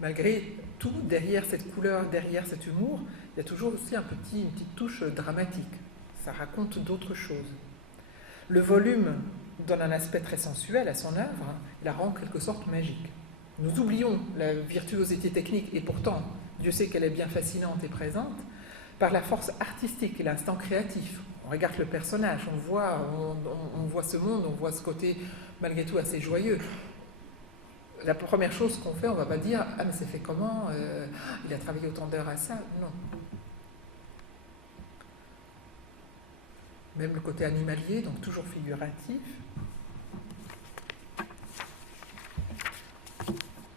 Malgré tout, derrière cette couleur, derrière cet humour, il y a toujours aussi une petite touche dramatique. Ça raconte d'autres choses. Le volume donne un aspect très sensuel à son œuvre, il la rend en quelque sorte magique. Nous oublions la virtuosité technique, et pourtant, Dieu sait qu'elle est bien fascinante et présente, par la force artistique et l'instant créatif. On regarde le personnage, on voit ce monde, on voit ce côté malgré tout assez joyeux. La première chose qu'on fait, on ne va pas dire « Ah, mais c'est fait comment il a travaillé autant d'heures à ça ?» Non. Même le côté animalier, donc toujours figuratif.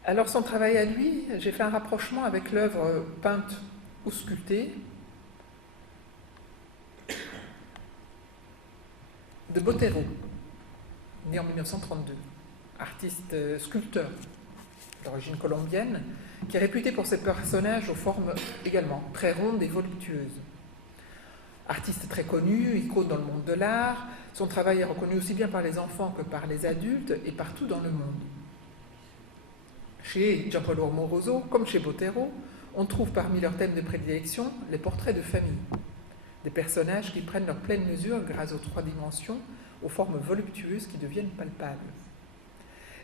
Alors son travail à lui, j'ai fait un rapprochement avec l'œuvre peinte ou sculptée de Botero, né en 1932, artiste sculpteur d'origine colombienne, qui est réputé pour ses personnages aux formes également très rondes et voluptueuses. Artiste très connu, icône dans le monde de l'art, son travail est reconnu aussi bien par les enfants que par les adultes et partout dans le monde. Chez Giampaolo Amoroso, comme chez Botero, on trouve parmi leurs thèmes de prédilection les portraits de famille, des personnages qui prennent leur pleine mesure grâce aux 3 dimensions, aux formes voluptueuses qui deviennent palpables.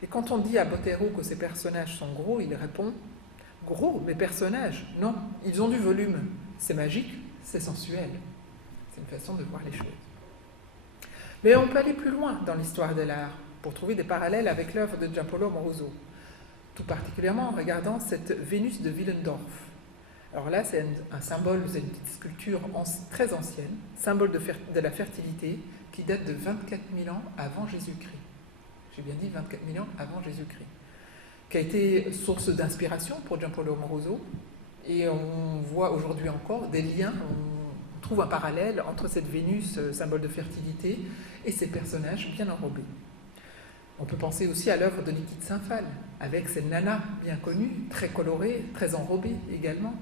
Et quand on dit à Botero que ces personnages sont gros, il répond « Gros, mes personnages, non, ils ont du volume, c'est magique, c'est sensuel. » C'est une façon de voir les choses. Mais on peut aller plus loin dans l'histoire de l'art pour trouver des parallèles avec l'œuvre de Giampaolo Amoroso, tout particulièrement en regardant cette Vénus de Willendorf. Alors là, c'est un symbole, c'est une petite sculpture très ancienne, symbole de la fertilité, qui date de 24 000 ans avant Jésus-Christ. J'ai bien dit 24 000 ans avant Jésus-Christ. Qui a été source d'inspiration pour Giampaolo Amoroso. Et on voit aujourd'hui encore des liens, on trouve un parallèle entre cette Vénus, symbole de fertilité, et ces personnages bien enrobés. On peut penser aussi à l'œuvre de Niki de Saint-Phal, avec ces nanas bien connues, très colorées, très enrobées également.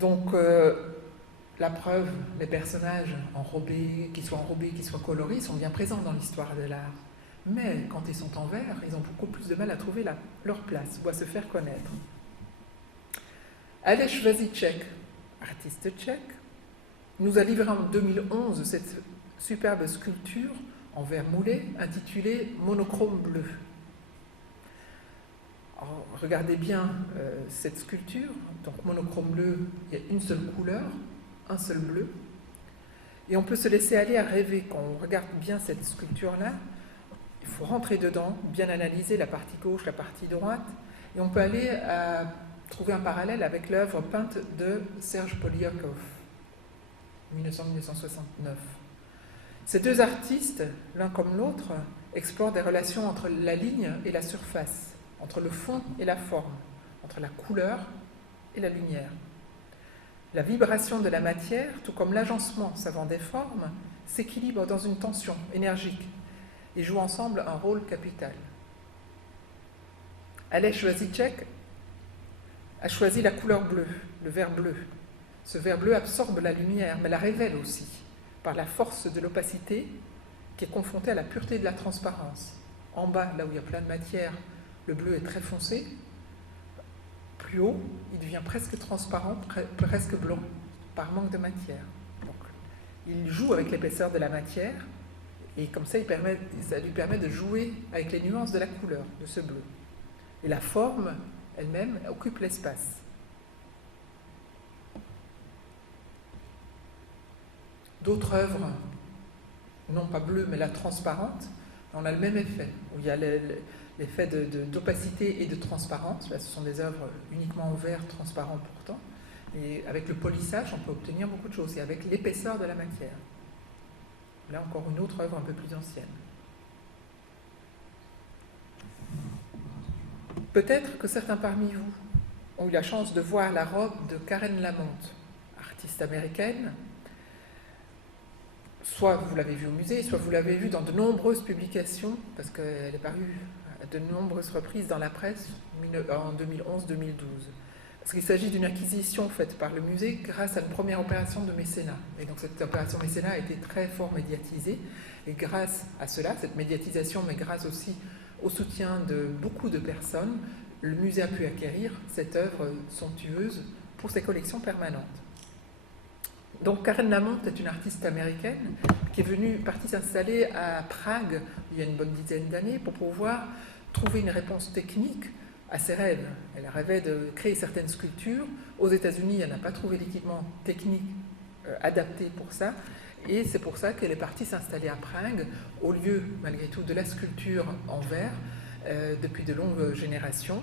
Donc, la preuve, les personnages enrobés, qu'ils soient colorés, sont bien présents dans l'histoire de l'art. Mais quand ils sont en verre, ils ont beaucoup plus de mal à trouver leur place ou à se faire connaître. Aleš Vazicek, artiste tchèque, nous a livré en 2011 cette superbe sculpture en verre moulé intitulée « Monochrome bleu ». Alors, regardez bien cette sculpture, donc monochrome bleu, il y a une seule couleur, un seul bleu, et on peut se laisser aller à rêver quand on regarde bien cette sculpture-là. Il faut rentrer dedans, bien analyser la partie gauche, la partie droite, et on peut aller trouver un parallèle avec l'œuvre peinte de Serge Poliakov, 1969. Ces 2 artistes, l'un comme l'autre, explorent des relations entre la ligne et la surface, entre le fond et la forme, entre la couleur et la lumière. La vibration de la matière, tout comme l'agencement savant des formes, s'équilibrent dans une tension énergique et jouent ensemble un rôle capital. Aleš Vazicek a choisi la couleur bleue, le vert bleu. Ce vert bleu absorbe la lumière, mais la révèle aussi, par la force de l'opacité qui est confrontée à la pureté de la transparence. En bas, là où il y a plein de matière, le bleu est très foncé. Plus haut, il devient presque transparent, presque blanc, par manque de matière. Donc, il joue avec l'épaisseur de la matière, et comme ça, ça lui permet de jouer avec les nuances de la couleur, de ce bleu. Et la forme, elle-même, occupe l'espace. D'autres œuvres, non pas bleues, mais la transparente, on a le même effet, où il y a l'effet d'opacité et de transparence. Là, ce sont des œuvres uniquement en verre, transparent pourtant. Et avec le polissage, on peut obtenir beaucoup de choses, et avec l'épaisseur de la matière. Là, encore une autre œuvre un peu plus ancienne. Peut-être que certains parmi vous ont eu la chance de voir la robe de Karen Lamont, artiste américaine. Soit vous l'avez vue au musée, soit vous l'avez vue dans de nombreuses publications, parce qu'elle est parue de nombreuses reprises dans la presse en 2011-2012. Parce qu'il s'agit d'une acquisition faite par le musée grâce à une première opération de mécénat. Et donc cette opération mécénat a été très fort médiatisée. Et grâce à cela, cette médiatisation, mais grâce aussi au soutien de beaucoup de personnes, le musée a pu acquérir cette œuvre somptueuse pour ses collections permanentes. Donc Karen Lamont est une artiste américaine qui est partie s'installer à Prague il y a une bonne dizaine d'années pour pouvoir trouver une réponse technique à ses rêves. Elle rêvait de créer certaines sculptures. Aux États-Unis, elle n'a pas trouvé l'équipement technique adapté pour ça. Et c'est pour ça qu'elle est partie s'installer à Prague, au lieu, malgré tout, de la sculpture en verre, depuis de longues générations.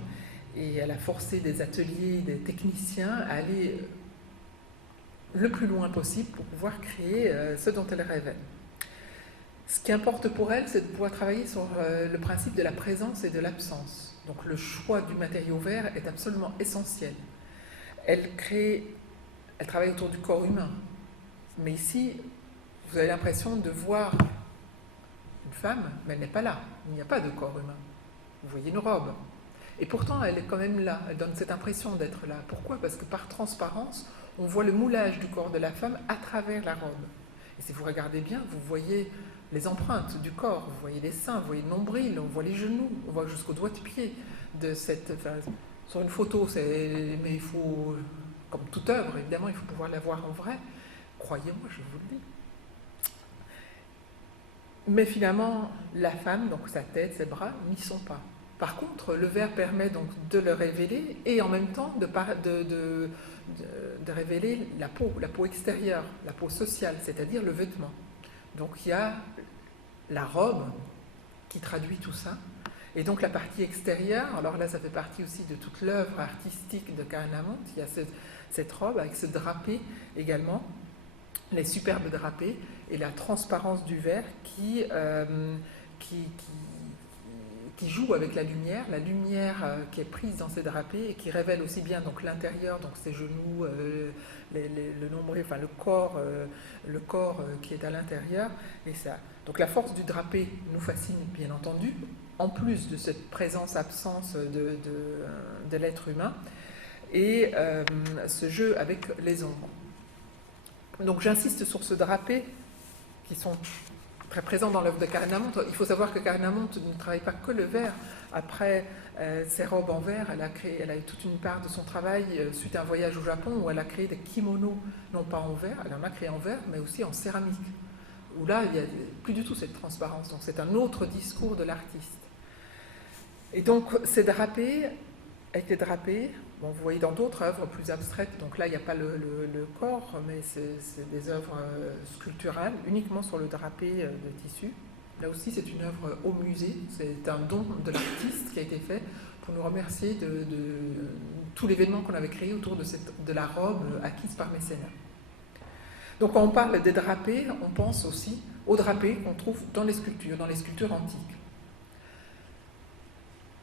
Et elle a forcé des ateliers, des techniciens à aller le plus loin possible pour pouvoir créer ce dont elle rêvait. Ce qui importe pour elle, c'est de pouvoir travailler sur le principe de la présence et de l'absence. Donc le choix du matériau vert est absolument essentiel. Elle travaille autour du corps humain. Mais ici, vous avez l'impression de voir une femme, mais elle n'est pas là. Il n'y a pas de corps humain. Vous voyez une robe. Et pourtant, elle est quand même là. Elle donne cette impression d'être là. Pourquoi ? Parce que par transparence, on voit le moulage du corps de la femme à travers la robe. Et si vous regardez bien, vous voyez les empreintes du corps, vous voyez les seins, vous voyez le nombril, on voit les genoux, on voit jusqu'au doigt de pied. Sur une photo, mais il faut, comme toute œuvre, évidemment, il faut pouvoir la voir en vrai. Croyez-moi, je vous le dis. Mais finalement, la femme, donc sa tête, ses bras, n'y sont pas. Par contre, le verre permet donc de le révéler et en même temps de révéler la peau extérieure, la peau sociale, c'est-à-dire le vêtement. Donc il y a la robe qui traduit tout ça, et donc la partie extérieure, alors là ça fait partie aussi de toute l'œuvre artistique de Karen Lamont, il y a cette robe avec ce drapé également, les superbes drapés, et la transparence du verre qui joue avec la lumière qui est prise dans ces drapés et qui révèle aussi bien donc l'intérieur, donc ses genoux, le nombril, enfin le corps qui est à l'intérieur, et ça. Donc la force du drapé nous fascine bien entendu, en plus de cette présence-absence de l'être humain, et ce jeu avec les ombres. Donc j'insiste sur ce drapé qui sont très présents dans l'œuvre de Karen Lamont. Il faut savoir que Karen Lamont ne travaille pas que le verre. Après ses robes en verre, elle a eu toute une part de son travail suite à un voyage au Japon où elle a créé des kimonos, non pas en verre, elle en a créé en verre, mais aussi en céramique, où là, il n'y a plus du tout cette transparence. Donc c'est un autre discours de l'artiste. Et donc ces drapés, avec les drapés, bon, vous voyez dans d'autres œuvres plus abstraites, donc là il n'y a pas le corps, mais c'est des œuvres sculpturales, uniquement sur le drapé de tissu. Là aussi c'est une œuvre au musée, c'est un don de l'artiste qui a été fait pour nous remercier de tout l'événement qu'on avait créé autour de la robe acquise par mécénat. Donc quand on parle des drapés, on pense aussi aux drapés qu'on trouve dans les sculptures antiques.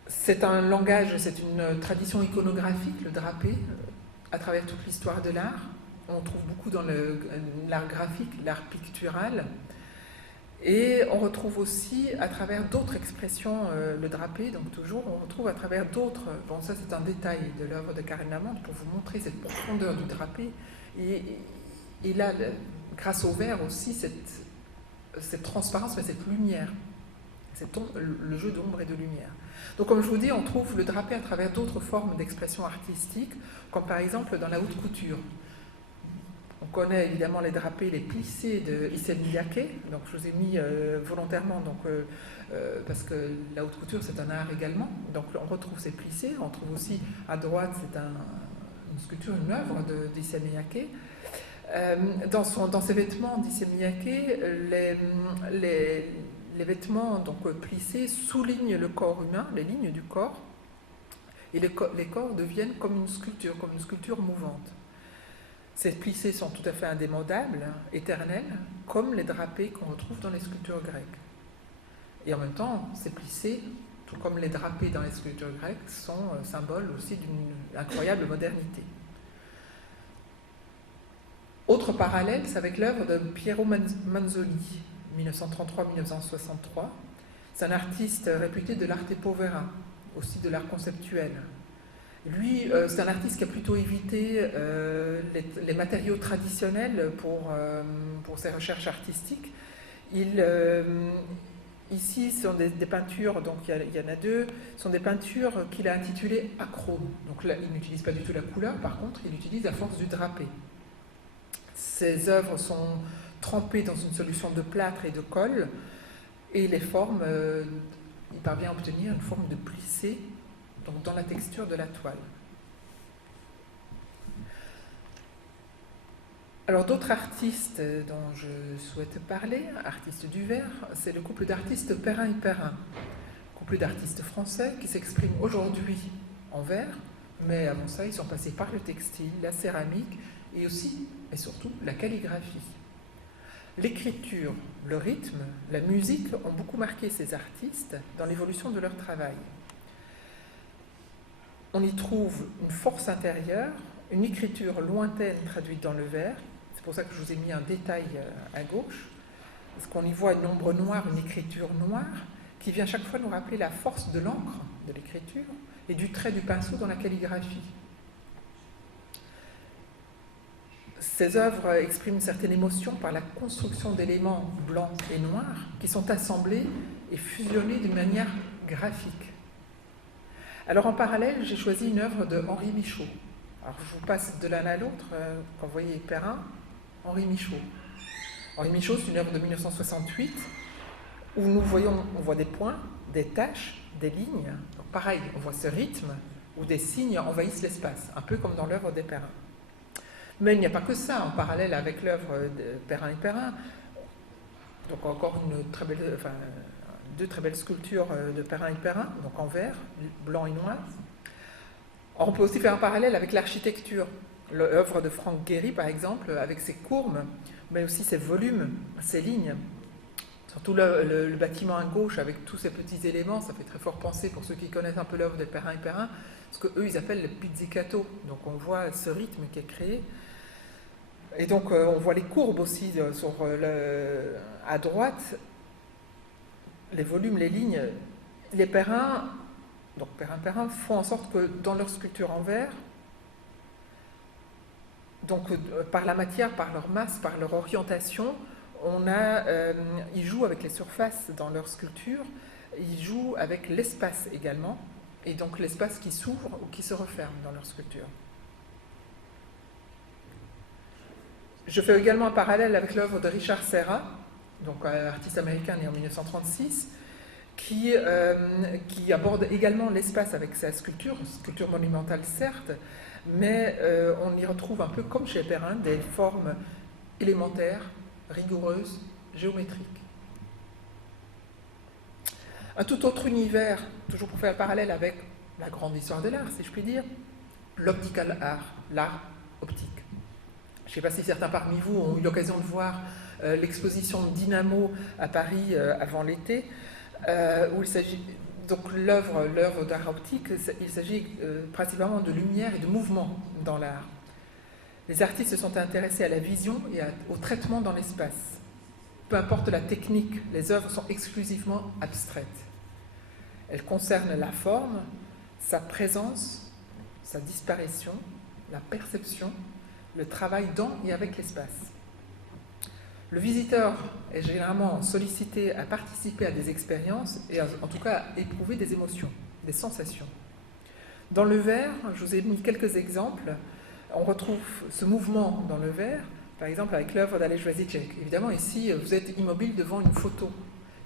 C'est un langage, c'est une tradition iconographique, le drapé, à travers toute l'histoire de l'art. On trouve beaucoup dans l'art graphique, l'art pictural. Et on retrouve aussi à travers d'autres expressions le drapé, donc toujours, on retrouve à travers d'autres. Bon, ça c'est un détail de l'œuvre de Karen Lamont pour vous montrer cette profondeur du drapé. Et là, grâce au verre aussi, cette transparence, mais cette lumière, le jeu d'ombre et de lumière. Donc comme je vous dis, on trouve le drapé à travers d'autres formes d'expression artistique, comme par exemple dans la haute couture. On connaît évidemment les drapés, les plissés de Issey Miyake, donc je vous ai mis volontairement, parce que la haute couture c'est un art également, donc on retrouve ces plissés, on trouve aussi à droite, c'est une sculpture, une œuvre d'Issey Miyake. Dans ces vêtements d'Issey Miyake, les vêtements donc plissés soulignent le corps humain, les lignes du corps, et les corps deviennent comme une sculpture mouvante. Ces plissés sont tout à fait indémodables, éternels, comme les drapés qu'on retrouve dans les sculptures grecques. Et en même temps, ces plissés, tout comme les drapés dans les sculptures grecques, sont symboles aussi d'une incroyable modernité. Autre parallèle, c'est avec l'œuvre de Piero Manzoni, 1933-1963, C'est un artiste réputé de l'arte povera, aussi de l'art conceptuel. Lui, c'est un artiste qui a plutôt évité les matériaux traditionnels pour ses recherches artistiques. Ici, ce sont des peintures, donc il y en a deux, ce sont des peintures qu'il a intitulées achrome. Donc là, il n'utilise pas du tout la couleur, par contre, il utilise la force du drapé. Ses œuvres sont trempées dans une solution de plâtre et de colle, et les formes, il parvient à obtenir une forme de plissé, donc dans la texture de la toile. Alors d'autres artistes dont je souhaite parler, artistes du verre, c'est le couple d'artistes Perrin et Perrin. Couple d'artistes français qui s'expriment aujourd'hui en verre, mais avant ça ils sont passés par le textile, la céramique et aussi et surtout la calligraphie. L'écriture, le rythme, la musique ont beaucoup marqué ces artistes dans l'évolution de leur travail. On y trouve une force intérieure, une écriture lointaine traduite dans le verre. C'est pour ça que je vous ai mis un détail à gauche, parce qu'on y voit une ombre noire, une écriture noire, qui vient chaque fois nous rappeler la force de l'encre de l'écriture et du trait du pinceau dans la calligraphie. Ces œuvres expriment une certaine émotion par la construction d'éléments blancs et noirs qui sont assemblés et fusionnés d'une manière graphique. Alors en parallèle, j'ai choisi une œuvre de Henri Michaud. Alors je vous passe de l'un à l'autre, quand vous voyez Perrin, Henri Michaud. Henri Michaud, c'est une œuvre de 1968 où on voit des points, des taches, des lignes. Donc pareil, on voit ce rythme où des signes envahissent l'espace, un peu comme dans l'œuvre des Perrin. Mais il n'y a pas que ça en parallèle avec l'œuvre de Perrin et Perrin. Donc encore deux très belles sculptures de Perrin et Perrin, donc en verre, blanc et noir. On peut aussi faire un parallèle avec l'architecture. L'œuvre de Franck Gehry, par exemple, avec ses courbes, mais aussi ses volumes, ses lignes. Surtout le bâtiment à gauche, avec tous ces petits éléments, ça fait très fort penser, pour ceux qui connaissent un peu l'œuvre de Perrin et Perrin, ce qu'eux, ils appellent le pizzicato. Donc on voit ce rythme qui est créé. Et donc on voit les courbes aussi à droite, les volumes, les lignes. Les Perrin, donc Perrin font en sorte que dans leur sculpture en verre, donc par la matière, par leur masse, par leur orientation, ils jouent avec les surfaces dans leur sculpture, ils jouent avec l'espace également, et donc l'espace qui s'ouvre ou qui se referme dans leur sculpture. Je fais également un parallèle avec l'œuvre de Richard Serra, donc un artiste américain né en 1936, qui aborde également l'espace avec sa sculpture monumentale certes, mais on y retrouve un peu comme chez Perrin des formes élémentaires, rigoureuses, géométriques. Un tout autre univers, toujours pour faire un parallèle avec la grande histoire de l'art, si je puis dire, l'optical art, l'art optique. Je ne sais pas si certains parmi vous ont eu l'occasion de voir l'exposition Dynamo à Paris avant l'été, où il s'agit, donc l'œuvre d'art optique, il s'agit principalement de lumière et de mouvement dans l'art. Les artistes se sont intéressés à la vision et au traitement dans l'espace. Peu importe la technique, les œuvres sont exclusivement abstraites. Elles concernent la forme, sa présence, sa disparition, la perception, le travail dans et avec l'espace. Le visiteur est généralement sollicité à participer à des expériences et en tout cas à éprouver des émotions, des sensations. Dans le verre, je vous ai mis quelques exemples. On retrouve ce mouvement dans le verre, par exemple avec l'œuvre d'Aleš Vaziček. Évidemment, ici, vous êtes immobile devant une photo.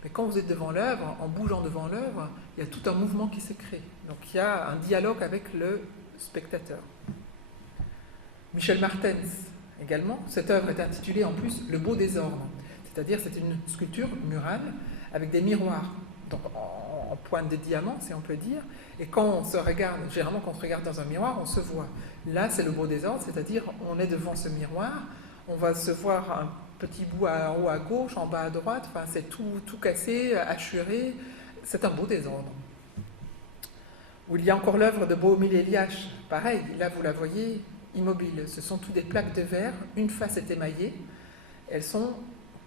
Mais quand vous êtes devant l'œuvre, en bougeant devant l'œuvre, il y a tout un mouvement qui se crée. Donc il y a un dialogue avec le spectateur. Michel Martens, également, cette œuvre est intitulée en plus « Le beau désordre », c'est-à-dire c'est une sculpture murale avec des miroirs, donc en pointe de diamant, si on peut dire, et quand on se regarde, généralement quand on se regarde dans un miroir, on se voit. Là, c'est le beau désordre, c'est-à-dire on est devant ce miroir, on va se voir un petit bout en haut à gauche, en bas à droite, enfin c'est tout cassé, hachuré, c'est un beau désordre. Ou il y a encore l'œuvre de Bohumil Elias, pareil, là vous la voyez, immobile. Ce sont toutes des plaques de verre, une face est émaillée, elles sont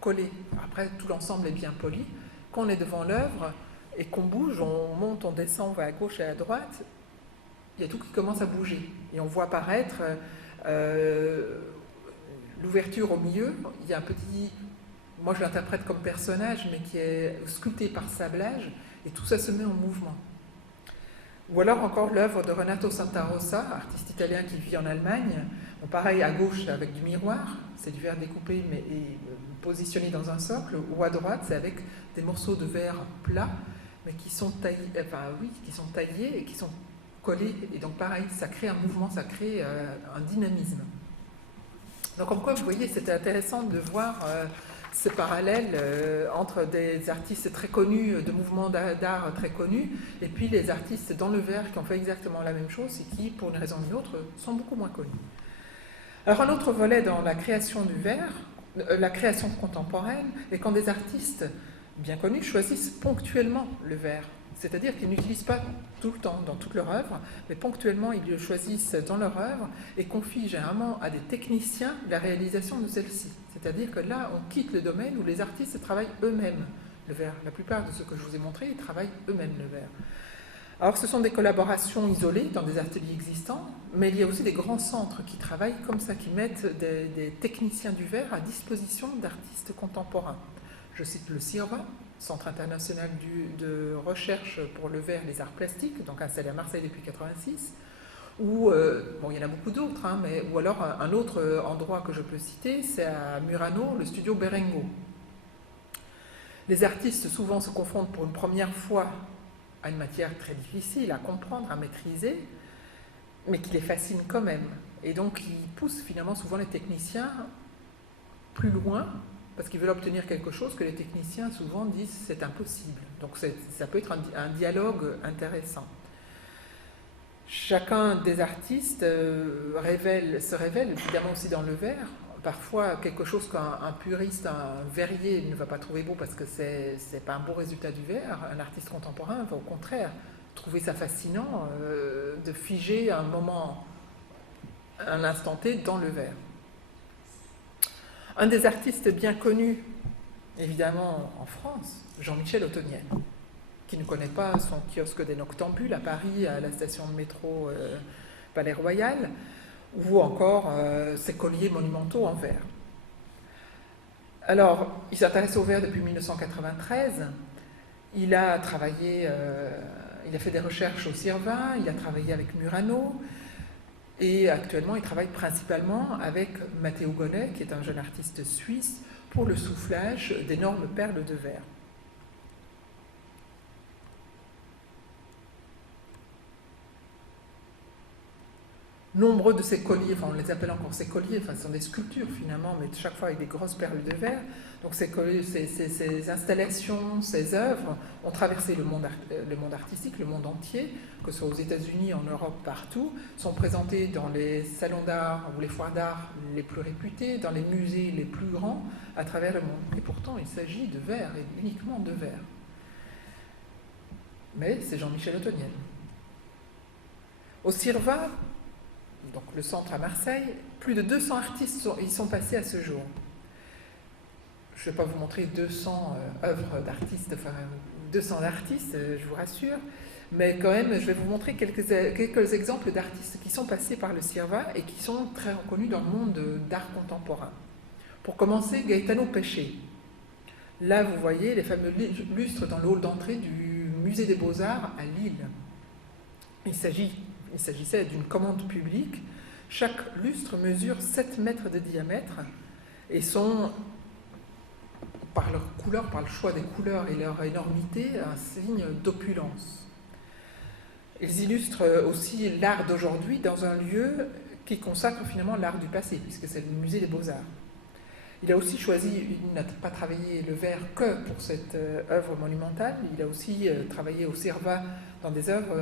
collées. Après, tout l'ensemble est bien poli. Quand on est devant l'œuvre, et qu'on bouge, on monte, on descend, on va à gauche et à droite, il y a tout qui commence à bouger. Et on voit apparaître l'ouverture au milieu. Il y a un petit, moi je l'interprète comme personnage, mais qui est sculpté par sablage, et tout ça se met en mouvement. Ou alors encore l'œuvre de Renato Santarossa, artiste italien qui vit en Allemagne. Bon, pareil, à gauche, c'est avec du miroir, c'est du verre découpé mais positionné dans un socle, ou à droite, c'est avec des morceaux de verre plat, mais qui sont taillés, qui sont taillés et qui sont collés. Et donc pareil, ça crée un mouvement, ça crée un dynamisme. Donc comme quoi, vous voyez, c'était intéressant de voir ce parallèle entre des artistes très connus, de mouvements d'art très connus, et puis les artistes dans le verre qui ont fait exactement la même chose et qui, pour une raison ou une autre, sont beaucoup moins connus. Alors un autre volet dans la création du verre, la création contemporaine, est quand des artistes bien connus choisissent ponctuellement le verre. C'est-à-dire qu'ils n'utilisent pas tout le temps dans toute leur œuvre, mais ponctuellement ils le choisissent dans leur œuvre et confient généralement à des techniciens la réalisation de celle-ci. C'est-à-dire que là, on quitte le domaine où les artistes travaillent eux-mêmes le verre. La plupart de ceux que je vous ai montrés, ils travaillent eux-mêmes le verre. Alors ce sont des collaborations isolées dans des ateliers existants, mais il y a aussi des grands centres qui travaillent comme ça, qui mettent des techniciens du verre à disposition d'artistes contemporains. Je cite le CIRVA, Centre international de recherche pour le verre et les arts plastiques, donc installé à Marseille depuis 1986, ou, bon, il y en a beaucoup d'autres, hein, ou alors un autre endroit que je peux citer, c'est à Murano, le studio Berengo. Les artistes souvent se confrontent pour une première fois à une matière très difficile à comprendre, à maîtriser, mais qui les fascine quand même. Et donc ils poussent finalement souvent les techniciens plus loin, parce qu'ils veulent obtenir quelque chose que les techniciens souvent disent c'est impossible. Donc ça peut être un dialogue intéressant. Chacun des artistes se révèle évidemment aussi dans le verre. Parfois quelque chose qu'un puriste, un verrier ne va pas trouver beau parce que c'est pas un beau résultat du verre. Un artiste contemporain va au contraire trouver ça fascinant de figer un moment, un instant T dans le verre. Un des artistes bien connus, évidemment en France, Jean-Michel Ottoniel, qui ne connaît pas son kiosque des Noctambules à Paris, à la station de métro Palais Royal, ou encore ses colliers monumentaux en verre. Alors, il s'intéresse au verre depuis 1993, il a travaillé, il a fait des recherches au CIRVA, il a travaillé avec Murano, et actuellement, il travaille principalement avec Matteo Gonnet, qui est un jeune artiste suisse, pour le soufflage d'énormes perles de verre. Nombreux de ces colliers, enfin on les appelle encore ces colliers, enfin ce sont des sculptures finalement, mais chaque fois avec des grosses perles de verre. Donc ces installations, ces œuvres ont traversé le monde artistique, le monde entier, que ce soit aux États-Unis, en Europe, partout, sont présentées dans les salons d'art ou les foires d'art les plus réputés, dans les musées les plus grands à travers le monde. Et pourtant, il s'agit de verre, et uniquement de verre. Mais c'est Jean-Michel Ottoniel. Au CIRVA, donc le centre à Marseille, plus de 200 artistes y sont passés à ce jour. Je ne vais pas vous montrer 200 œuvres d'artistes, enfin 200 artistes, je vous rassure, mais quand même, je vais vous montrer quelques exemples d'artistes qui sont passés par le CIRVA et qui sont très reconnus dans le monde d'art contemporain. Pour commencer, Gaetano Pesce. Là, vous voyez les fameux lustres dans le hall d'entrée du Musée des Beaux-Arts à Lille. Il s'agissait d'une commande publique. Chaque lustre mesure 7 mètres de diamètre et sont, par leur couleur, par le choix des couleurs et leur énormité, un signe d'opulence. Ils illustrent aussi l'art d'aujourd'hui dans un lieu qui consacre finalement l'art du passé, puisque c'est le musée des Beaux-Arts. Il a aussi choisi, il n'a pas travaillé le verre que pour cette œuvre monumentale, il a aussi travaillé au CIRVA dans des œuvres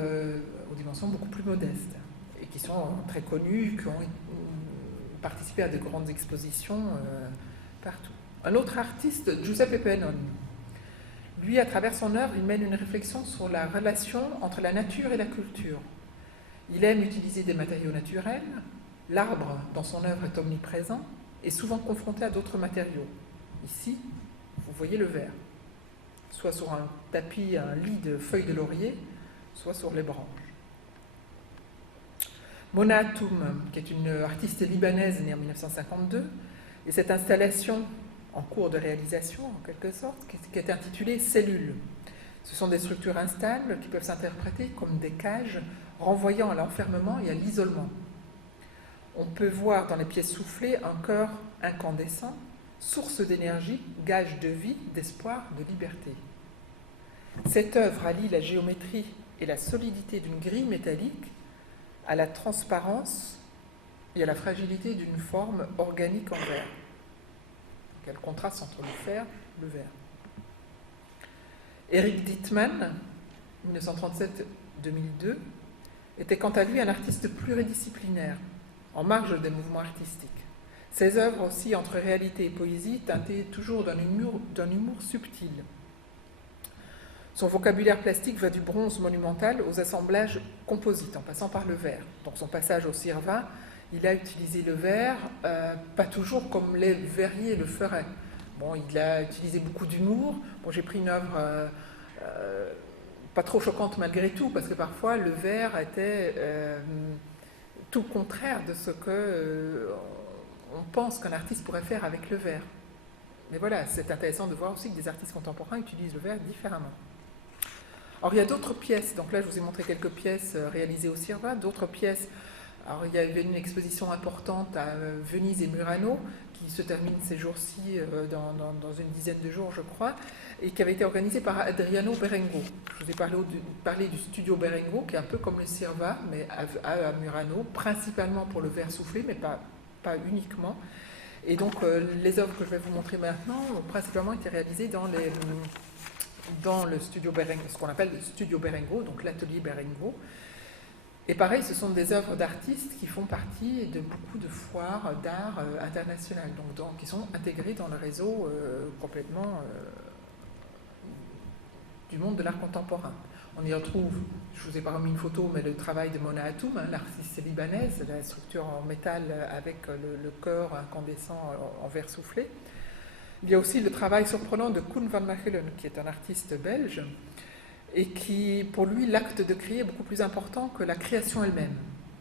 aux dimensions beaucoup plus modestes, et qui sont très connues, qui ont participé à de grandes expositions partout. Un autre artiste, Giuseppe Pennon, lui, à travers son œuvre, il mène une réflexion sur la relation entre la nature et la culture. Il aime utiliser des matériaux naturels, l'arbre dans son œuvre est omniprésent, et souvent confronté à d'autres matériaux. Ici, vous voyez le verre. soit sur un tapis, un lit de feuilles de laurier, soit sur les branches. Mona Hatoum, qui est une artiste libanaise née en 1952, et cette installation en cours de réalisation, en quelque sorte, qui est intitulée Cellules. Ce sont des structures instables qui peuvent s'interpréter comme des cages renvoyant à l'enfermement et à l'isolement. On peut voir dans les pièces soufflées un cœur incandescent, source d'énergie, gage de vie, d'espoir, de liberté. Cette œuvre allie la géométrie et la solidité d'une grille métallique à la transparence et à la fragilité d'une forme organique en verre. Quel contraste entre le fer et le verre. Eric Dittmann, 1937-2002, était quant à lui un artiste pluridisciplinaire, en marge des mouvements artistiques. Ses œuvres aussi entre réalité et poésie, teintées toujours d'un humour subtil. Son vocabulaire plastique va du bronze monumental aux assemblages composites, en passant par le verre. Donc son passage au Sirva, il a utilisé le verre, pas toujours comme les verriers le feraient. Bon, il a utilisé beaucoup d'humour. Bon, j'ai pris une œuvre pas trop choquante malgré tout, parce que parfois le verre était tout le contraire de ce que on pense qu'un artiste pourrait faire avec le verre. Mais voilà, c'est intéressant de voir aussi que des artistes contemporains utilisent le verre différemment. Alors il y a d'autres pièces, donc là je vous ai montré quelques pièces réalisées au Sirva, d'autres pièces. Alors il y avait une exposition importante à Venise et Murano, qui se termine ces jours-ci dans une dizaine de jours je crois, et qui avait été organisée par Adriano Berengo. Je vous ai parlé du studio Berengo, qui est un peu comme le Sirva, mais à Murano, principalement pour le verre soufflé, mais pas uniquement. Et donc les œuvres que je vais vous montrer maintenant ont principalement été réalisées dans le studio Berengo, ce qu'on appelle le studio Berengo, donc l'atelier Berengo. Et pareil, ce sont des œuvres d'artistes qui font partie de beaucoup de foires d'art internationales, donc qui sont intégrées dans le réseau complètement du monde de l'art contemporain. On y retrouve, je ne vous ai pas remis une photo, mais le travail de Mona Hatoum, l'artiste libanaise, la structure en métal avec le cœur incandescent en verre soufflé. Il y a aussi le travail surprenant de Koen van Machelen, qui est un artiste belge, et qui, pour lui, l'acte de créer est beaucoup plus important que la création elle-même.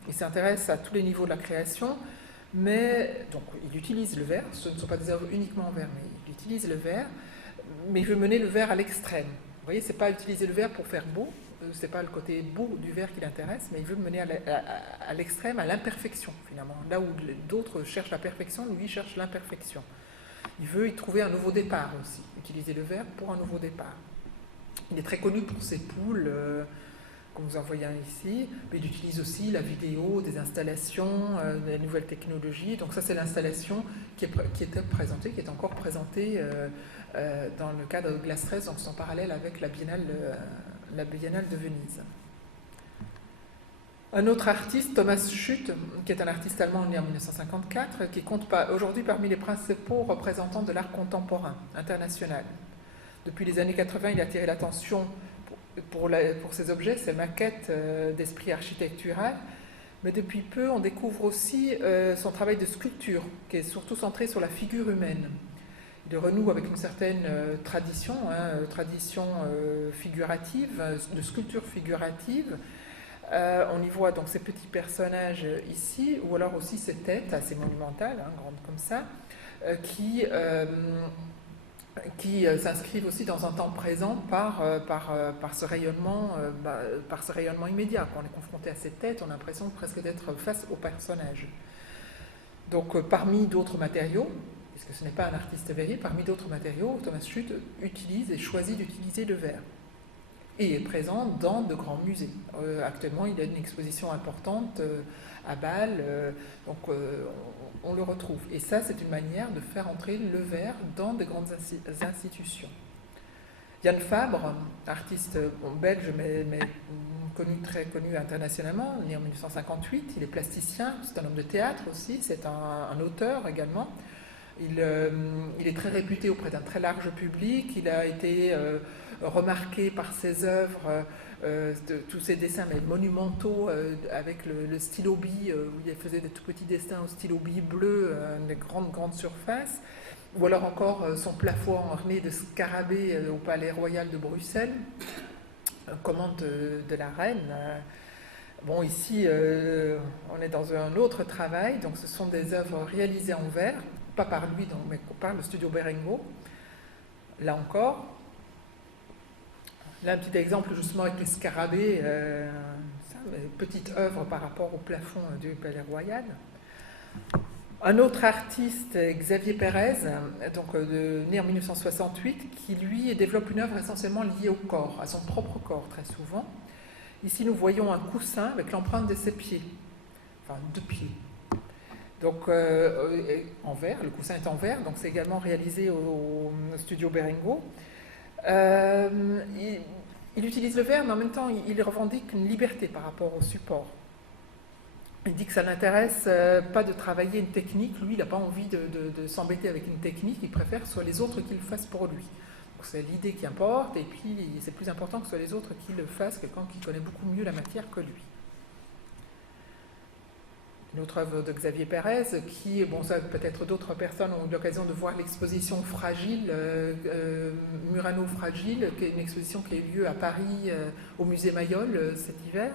Il s'intéresse à tous les niveaux de la création, mais donc il utilise le verre, ce ne sont pas des œuvres uniquement en verre, mais il utilise le verre, mais il veut mener le verre à l'extrême. Vous voyez, c'est pas utiliser le verre pour faire beau, c'est pas le côté beau du verre qui l'intéresse, mais il veut mener à l'extrême, à l'imperfection finalement. Là où d'autres cherchent la perfection, lui il cherche l'imperfection. Il veut y trouver un nouveau départ aussi, utiliser le verre pour un nouveau départ. Il est très connu pour ses poules, comme vous en voyez un ici, mais il utilise aussi la vidéo, des installations, des nouvelles technologies. Donc ça, c'est l'installation qui était présentée, qui est encore présentée dans le cadre de Glass 13, donc c'est en parallèle avec la Biennale de Venise. Un autre artiste, Thomas Schutt, qui est un artiste allemand né en 1954, qui compte aujourd'hui parmi les principaux représentants de l'art contemporain international. Depuis les années 80, il a attiré l'attention pour ses objets, ses maquettes d'esprit architectural, mais depuis peu, on découvre aussi son travail de sculpture, qui est surtout centré sur la figure humaine. Il renoue avec une certaine tradition figurative, de sculpture figurative. On y voit donc ces petits personnages ici, ou alors aussi ces têtes assez monumentales, grandes comme ça, qui s'inscrivent aussi dans un temps présent par ce rayonnement immédiat. Quand on est confronté à ces têtes, on a l'impression presque d'être face au personnage. Donc parmi d'autres matériaux, puisque ce n'est pas un artiste verrier, parmi d'autres matériaux, Thomas Schutt utilise et choisit d'utiliser le verre. Et est présent dans de grands musées. Actuellement, il y a une exposition importante à Bâle, donc on le retrouve. Et ça, c'est une manière de faire entrer le verre dans de grandes institutions. Yann Fabre, artiste belge, mais très connu internationalement, né en 1958, il est plasticien, c'est un homme de théâtre aussi, c'est un auteur également. Il est très réputé auprès d'un très large public, il a été remarqué par ses œuvres, tous ses dessins mais monumentaux avec le stylo bille, où il faisait des tout petits dessins au stylo bille bleu, des grandes surfaces. ou alors encore son plafond orné de scarabées au Palais Royal de Bruxelles, commande de la reine. Bon, ici, on est dans un autre travail, donc ce sont des œuvres réalisées en verre, pas par lui, donc, mais par le studio Berengo. Là encore, là un petit exemple justement avec les scarabées, petite œuvre par rapport au plafond du Palais Royal. Un autre artiste, Xavier Pérez, donc, né en 1968, qui lui développe une œuvre essentiellement liée au corps, à son propre corps très souvent. Ici, nous voyons un coussin avec l'empreinte de ses pieds, enfin 2 pieds. Donc, en verre, le coussin est en verre, donc c'est également réalisé au studio Berengo. Il utilise le verre, mais en même temps, il revendique une liberté par rapport au support. Il dit que ça n'intéresse pas de travailler une technique. Lui, il n'a pas envie de s'embêter avec une technique. Il préfère que ce soit les autres qui le fassent pour lui. Donc, c'est l'idée qui importe. Et puis, c'est plus important que ce soit les autres qui le fassent, quelqu'un qui connaît beaucoup mieux la matière que lui. Une autre œuvre de Xavier Pérez, qui, bon, ça peut-être d'autres personnes ont eu l'occasion de voir l'exposition Fragile, Murano Fragile, qui est une exposition qui a eu lieu à Paris, au musée Mayol, cet hiver.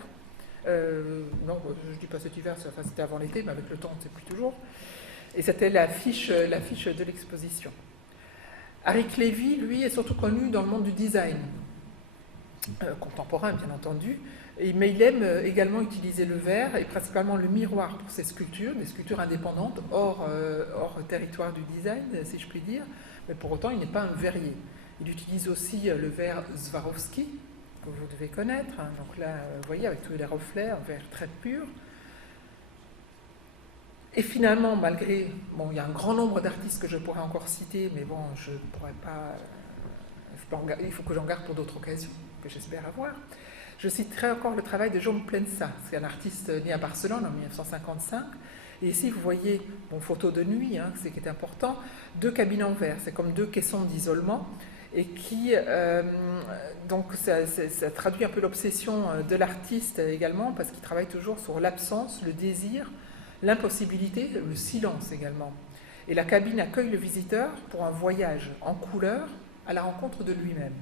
Non, je ne dis pas cet hiver, enfin, c'était avant l'été, mais avec le temps, on ne sait plus toujours. Et c'était l'affiche de l'exposition. Eric Lévy, lui, est surtout connu dans le monde du design, contemporain, bien entendu, mais il aime également utiliser le verre et principalement le miroir pour ses sculptures, des sculptures indépendantes, hors territoire du design, si je puis dire, mais pour autant, il n'est pas un verrier. Il utilise aussi le verre Swarovski, que vous devez connaître. Donc là, vous voyez, avec tous les reflets, un verre très pur. Et finalement, malgré... Bon, il y a un grand nombre d'artistes que je pourrais encore citer, mais bon, je ne pourrais pas... il faut que j'en garde pour d'autres occasions, que j'espère avoir. Je citerai encore le travail de Jaume Plensa. C'est un artiste né à Barcelone en 1955. Et ici, vous voyez, bon, photo de nuit, c'est qui est important, 2 cabines en verre. C'est comme 2 caissons d'isolement. Et qui, donc ça traduit un peu l'obsession de l'artiste également, parce qu'il travaille toujours sur l'absence, le désir, l'impossibilité, le silence également. Et la cabine accueille le visiteur pour un voyage en couleur à la rencontre de lui-même.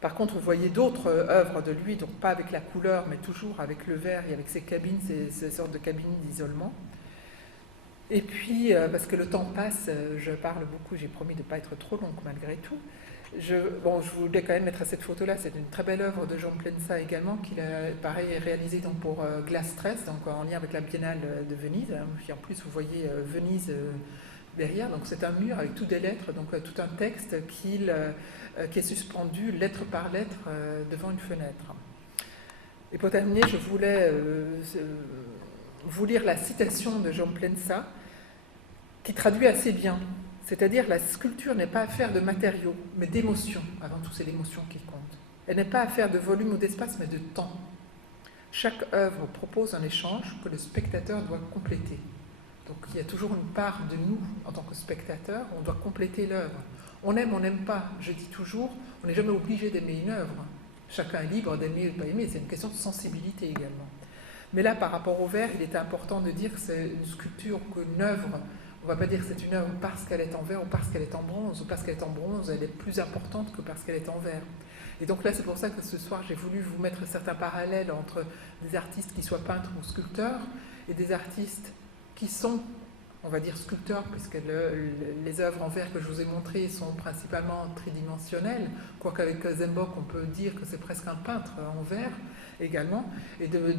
Par contre, vous voyez d'autres œuvres de lui, donc pas avec la couleur, mais toujours avec le verre et avec ces cabines, ces sortes de cabines d'isolement. Et puis, parce que le temps passe, je parle beaucoup, j'ai promis de ne pas être trop longue malgré tout. Je voulais quand même mettre cette photo-là, c'est une très belle œuvre de Jaume Plensa également, qu'il a, pareil, réalisée donc, pour Glass Stress, donc en lien avec la Biennale de Venise. Puis en plus, vous voyez Venise derrière, donc c'est un mur avec toutes des lettres, donc tout un texte qui est suspendu lettre par lettre devant une fenêtre. Et pour terminer, je voulais vous lire la citation de Jaume Plensa, qui traduit assez bien. C'est-à-dire, la sculpture n'est pas affaire de matériaux, mais d'émotions. Avant tout, c'est l'émotion qui compte. Elle n'est pas affaire de volume ou d'espace, mais de temps. Chaque œuvre propose un échange que le spectateur doit compléter. Donc, il y a toujours une part de nous, en tant que spectateur, on doit compléter l'œuvre. On aime, on n'aime pas. Je dis toujours, on n'est jamais obligé d'aimer une œuvre. Chacun est libre d'aimer ou de ne pas aimer, c'est une question de sensibilité également. Mais là, par rapport au verre, il était important de dire que c'est une sculpture, qu'une œuvre, on ne va pas dire que c'est une œuvre parce qu'elle est en verre ou parce qu'elle est en bronze, ou parce qu'elle est en bronze, elle est plus importante que parce qu'elle est en verre. Et donc là, c'est pour ça que ce soir, j'ai voulu vous mettre certains parallèles entre des artistes qui soient peintres ou sculpteurs et des artistes qui sont, on va dire, sculpteurs, puisque les œuvres en verre que je vous ai montrées sont principalement tridimensionnelles, quoique avec Zembock, on peut dire que c'est presque un peintre en verre également, et de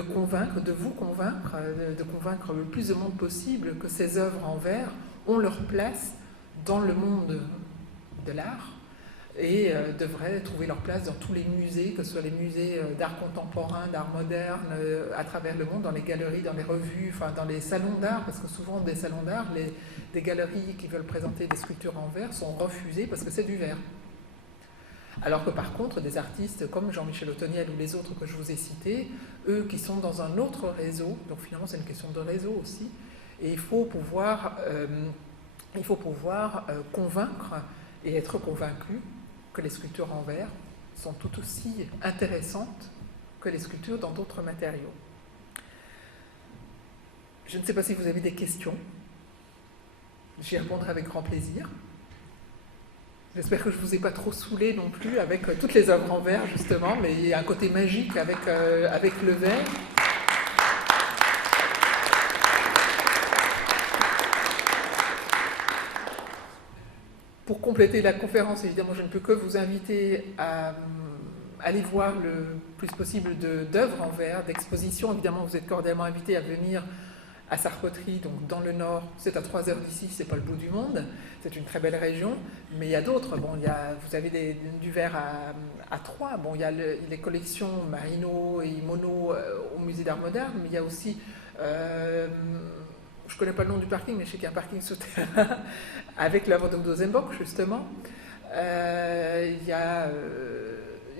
vous convaincre, de convaincre le plus de monde possible que ces œuvres en verre ont leur place dans le monde de l'art et devraient trouver leur place dans tous les musées, que ce soit les musées d'art contemporain, d'art moderne, à travers le monde, dans les galeries, dans les revues, enfin dans les salons d'art, parce que souvent des salons d'art, des galeries qui veulent présenter des sculptures en verre sont refusées parce que c'est du verre. Alors que par contre, des artistes comme Jean-Michel Othoniel ou les autres que je vous ai cités, eux qui sont dans un autre réseau, donc finalement c'est une question de réseau aussi, et il faut pouvoir convaincre et être convaincu que les sculptures en verre sont tout aussi intéressantes que les sculptures dans d'autres matériaux. Je ne sais pas si vous avez des questions. J'y répondrai avec grand plaisir. J'espère que je ne vous ai pas trop saoulé non plus avec toutes les œuvres en verre, justement, mais il y a un côté magique avec le verre. Pour compléter la conférence, évidemment, je ne peux que vous inviter à aller voir le plus possible d'œuvres en verre, d'expositions. Évidemment, vous êtes cordialement invités à venir à Sarpoterie, donc dans le nord. C'est à 3 heures d'ici, c'est pas le bout du monde. C'est une très belle région. Mais il y a d'autres. Bon, vous avez du verre à Troyes. Bon, il y a les collections Marino et Mono au musée d'art moderne, mais il y a aussi... je ne connais pas le nom du parking, mais je sais qu'il y a un parking souterrain avec l'œuvre de Zembock, justement. Il y a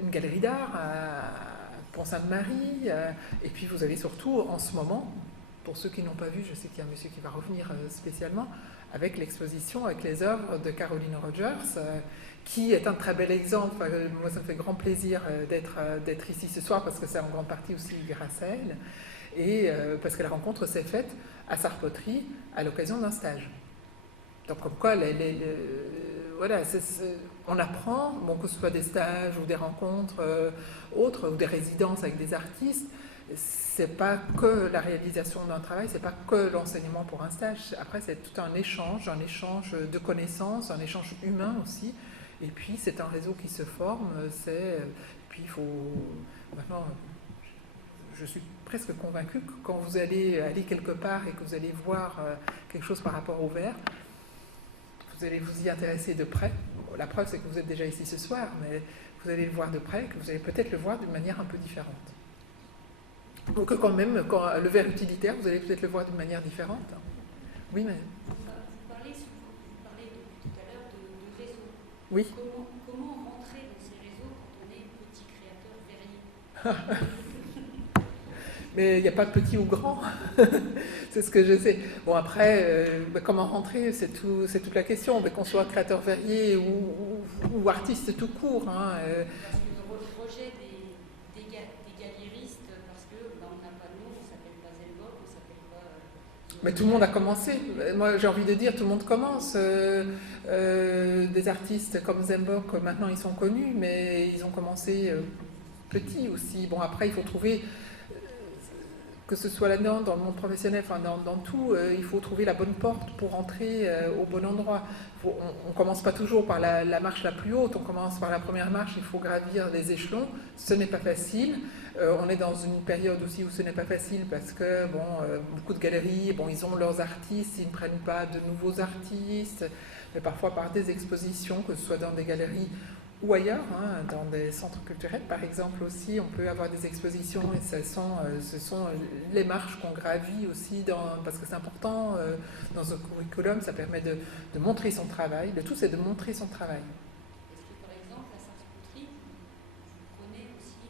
une galerie d'art à Pont-Sainte-Marie. Et puis vous avez surtout, en ce moment, pour ceux qui n'ont pas vu, je sais qu'il y a un monsieur qui va revenir spécialement, avec l'exposition, avec les œuvres de Caroline Rogers, qui est un très bel exemple. Moi, ça me fait grand plaisir d'être ici ce soir, parce que c'est en grande partie aussi grâce à elle. Et parce que la rencontre s'est faite à Sarpoterie à l'occasion d'un stage. Donc comme quoi, voilà, on apprend, bon, que ce soit des stages ou des rencontres autres, ou des résidences avec des artistes, c'est pas que la réalisation d'un travail, c'est pas que l'enseignement pour un stage. Après, c'est tout un échange de connaissances, un échange humain aussi. Et puis, c'est un réseau qui se forme. Puis, il faut... Maintenant, je suis presque convaincue que quand vous allez aller quelque part et que vous allez voir quelque chose par rapport au verre, vous allez vous y intéresser de près. Bon, la preuve, c'est que vous êtes déjà ici ce soir, mais vous allez le voir de près, que vous allez peut-être le voir d'une manière un peu différente. Donc quand même, quand le verre utilitaire, vous allez peut-être le voir d'une manière différente. Oui, mais... Vous parlez tout à l'heure de réseaux. Oui. Comment rentrer dans ces réseaux quand on est petit créateur verrier? Mais il n'y a pas de petit ou grand, c'est ce que je sais. Bon, après, comment rentrer, c'est toute la question, mais qu'on soit créateur verrier ou artiste tout court. Hein, Parce que le rejet des galéristes, parce qu'on n'a pas de nom, on ne s'appelle pas Zembock, on s'appelle pas... Mais tout le monde a commencé. Moi, j'ai envie de dire, tout le monde commence. Des artistes comme Zembock, maintenant, ils sont connus, mais ils ont commencé petits aussi. Bon, après, il faut trouver... que ce soit là-dedans, dans le monde professionnel, enfin dans tout, il faut trouver la bonne porte pour entrer au bon endroit. On ne commence pas toujours par la marche la plus haute, on commence par la première marche, il faut gravir les échelons, ce n'est pas facile. On est dans une période aussi où ce n'est pas facile parce que beaucoup de galeries, ils ont leurs artistes, ils ne prennent pas de nouveaux artistes, mais parfois par des expositions, que ce soit dans des galeries ou ailleurs, hein, dans des centres culturels par exemple aussi, on peut avoir des expositions et ce sont les marches qu'on gravit aussi, parce que c'est important dans un curriculum, ça permet de montrer son travail, le tout c'est de montrer son travail. Est-ce que par exemple à Sarpoterie, vous prenez aussi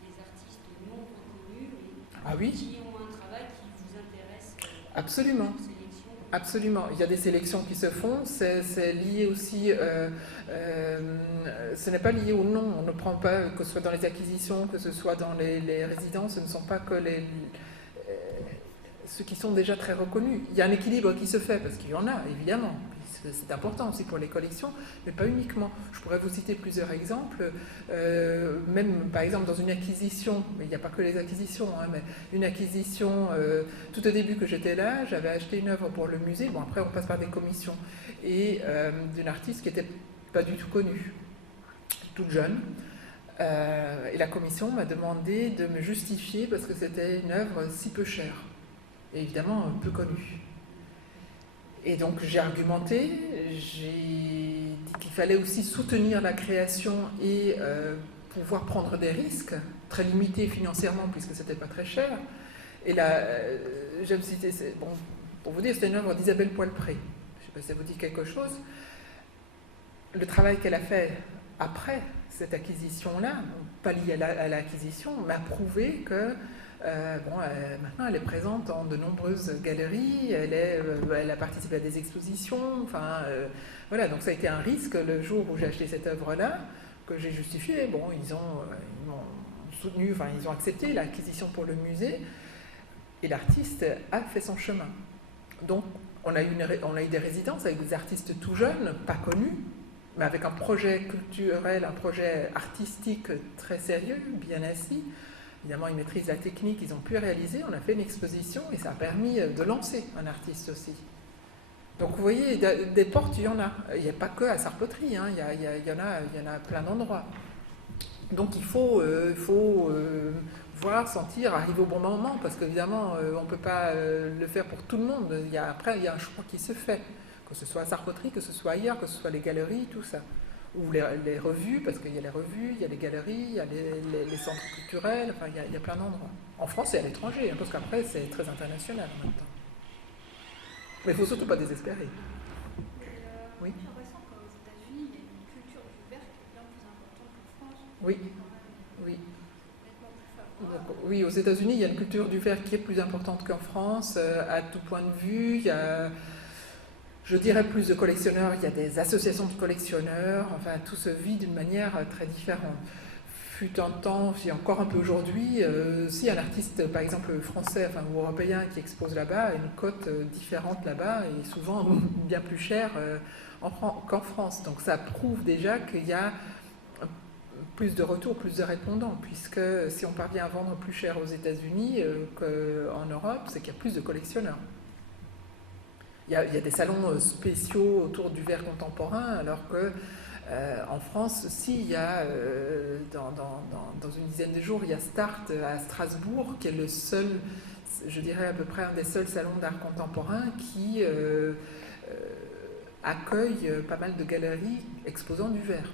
des artistes non reconnus qui ont un travail qui vous intéresse? Absolument. Absolument, il y a des sélections qui se font, c'est lié aussi, ce n'est pas lié au nom, on ne prend pas, que ce soit dans les acquisitions, que ce soit dans les résidences, ce ne sont pas que ceux qui sont déjà très reconnus. Il y a un équilibre qui se fait, parce qu'il y en a, évidemment, c'est important aussi pour les collections, mais pas uniquement. Je pourrais vous citer plusieurs exemples, même par exemple dans une acquisition, mais il n'y a pas que les acquisitions, hein, mais une acquisition, tout au début que j'étais là, j'avais acheté une œuvre pour le musée, bon après on passe par des commissions, et d'une artiste qui n'était pas du tout connue, toute jeune, et la commission m'a demandé de me justifier parce que c'était une œuvre si peu chère, et évidemment peu connue. Et donc j'ai argumenté, j'ai dit qu'il fallait aussi soutenir la création et pouvoir prendre des risques, très limités financièrement puisque c'était pas très cher. Et là, j'aime citer, pour vous dire, c'était une œuvre d'Isabelle Poilpré. Je ne sais pas si ça vous dit quelque chose. Le travail qu'elle a fait après cette acquisition-là, pas lié à l'acquisition, m'a prouvé que maintenant elle est présente dans de nombreuses galeries, elle a participé à des expositions, voilà, donc ça a été un risque le jour où j'ai acheté cette œuvre-là, que j'ai justifié. Ils m'ont soutenu, ils ont accepté l'acquisition pour le musée. Et l'artiste a fait son chemin. Donc, on a eu des résidences avec des artistes tout jeunes, pas connus, mais avec un projet culturel, un projet artistique très sérieux, bien assis. Évidemment, ils maîtrisent la technique, ils ont pu réaliser. On a fait une exposition et ça a permis de lancer un artiste aussi. Donc vous voyez, des portes, il y en a. Il n'y a pas que à Sarpoterie, hein. Il y en a plein d'endroits. Donc il faut voir, sentir, arriver au bon moment, parce qu'évidemment, on ne peut pas le faire pour tout le monde. Après, il y a un choix qui se fait, que ce soit à Sarpoterie, que ce soit ailleurs, que ce soit les galeries, tout ça. Ou les revues, parce qu'il y a les revues, il y a les galeries, il y a les centres culturels, enfin, il y a plein d'endroits. En France et à l'étranger, hein, parce qu'après, c'est très international en même temps. Mais il ne faut surtout pas désespérer. Oui. J'ai l'impression qu'aux États-Unis, il y a une culture du verre qui est bien plus importante qu'en France. Oui. Oui. Donc, oui, aux États-Unis, il y a une culture du verre qui est plus importante qu'en France, à tout point de vue. Il y a, je dirais, plus de collectionneurs, il y a des associations de collectionneurs, enfin, tout se vit d'une manière très différente. Fut un temps, et encore un peu aujourd'hui, si un artiste, par exemple français ou européen qui expose là-bas, a une cote différente là-bas et souvent bien plus chère qu'en France. Donc ça prouve déjà qu'il y a plus de retours, plus de répondants, puisque si on parvient à vendre plus cher aux États-Unis qu'en Europe, c'est qu'il y a plus de collectionneurs. Il y a des salons spéciaux autour du verre contemporain, alors que en France, aussi, il y a, dans une dizaine de jours, il y a Start à Strasbourg, qui est le seul, je dirais à peu près un des seuls salons d'art contemporain qui accueille pas mal de galeries exposant du verre.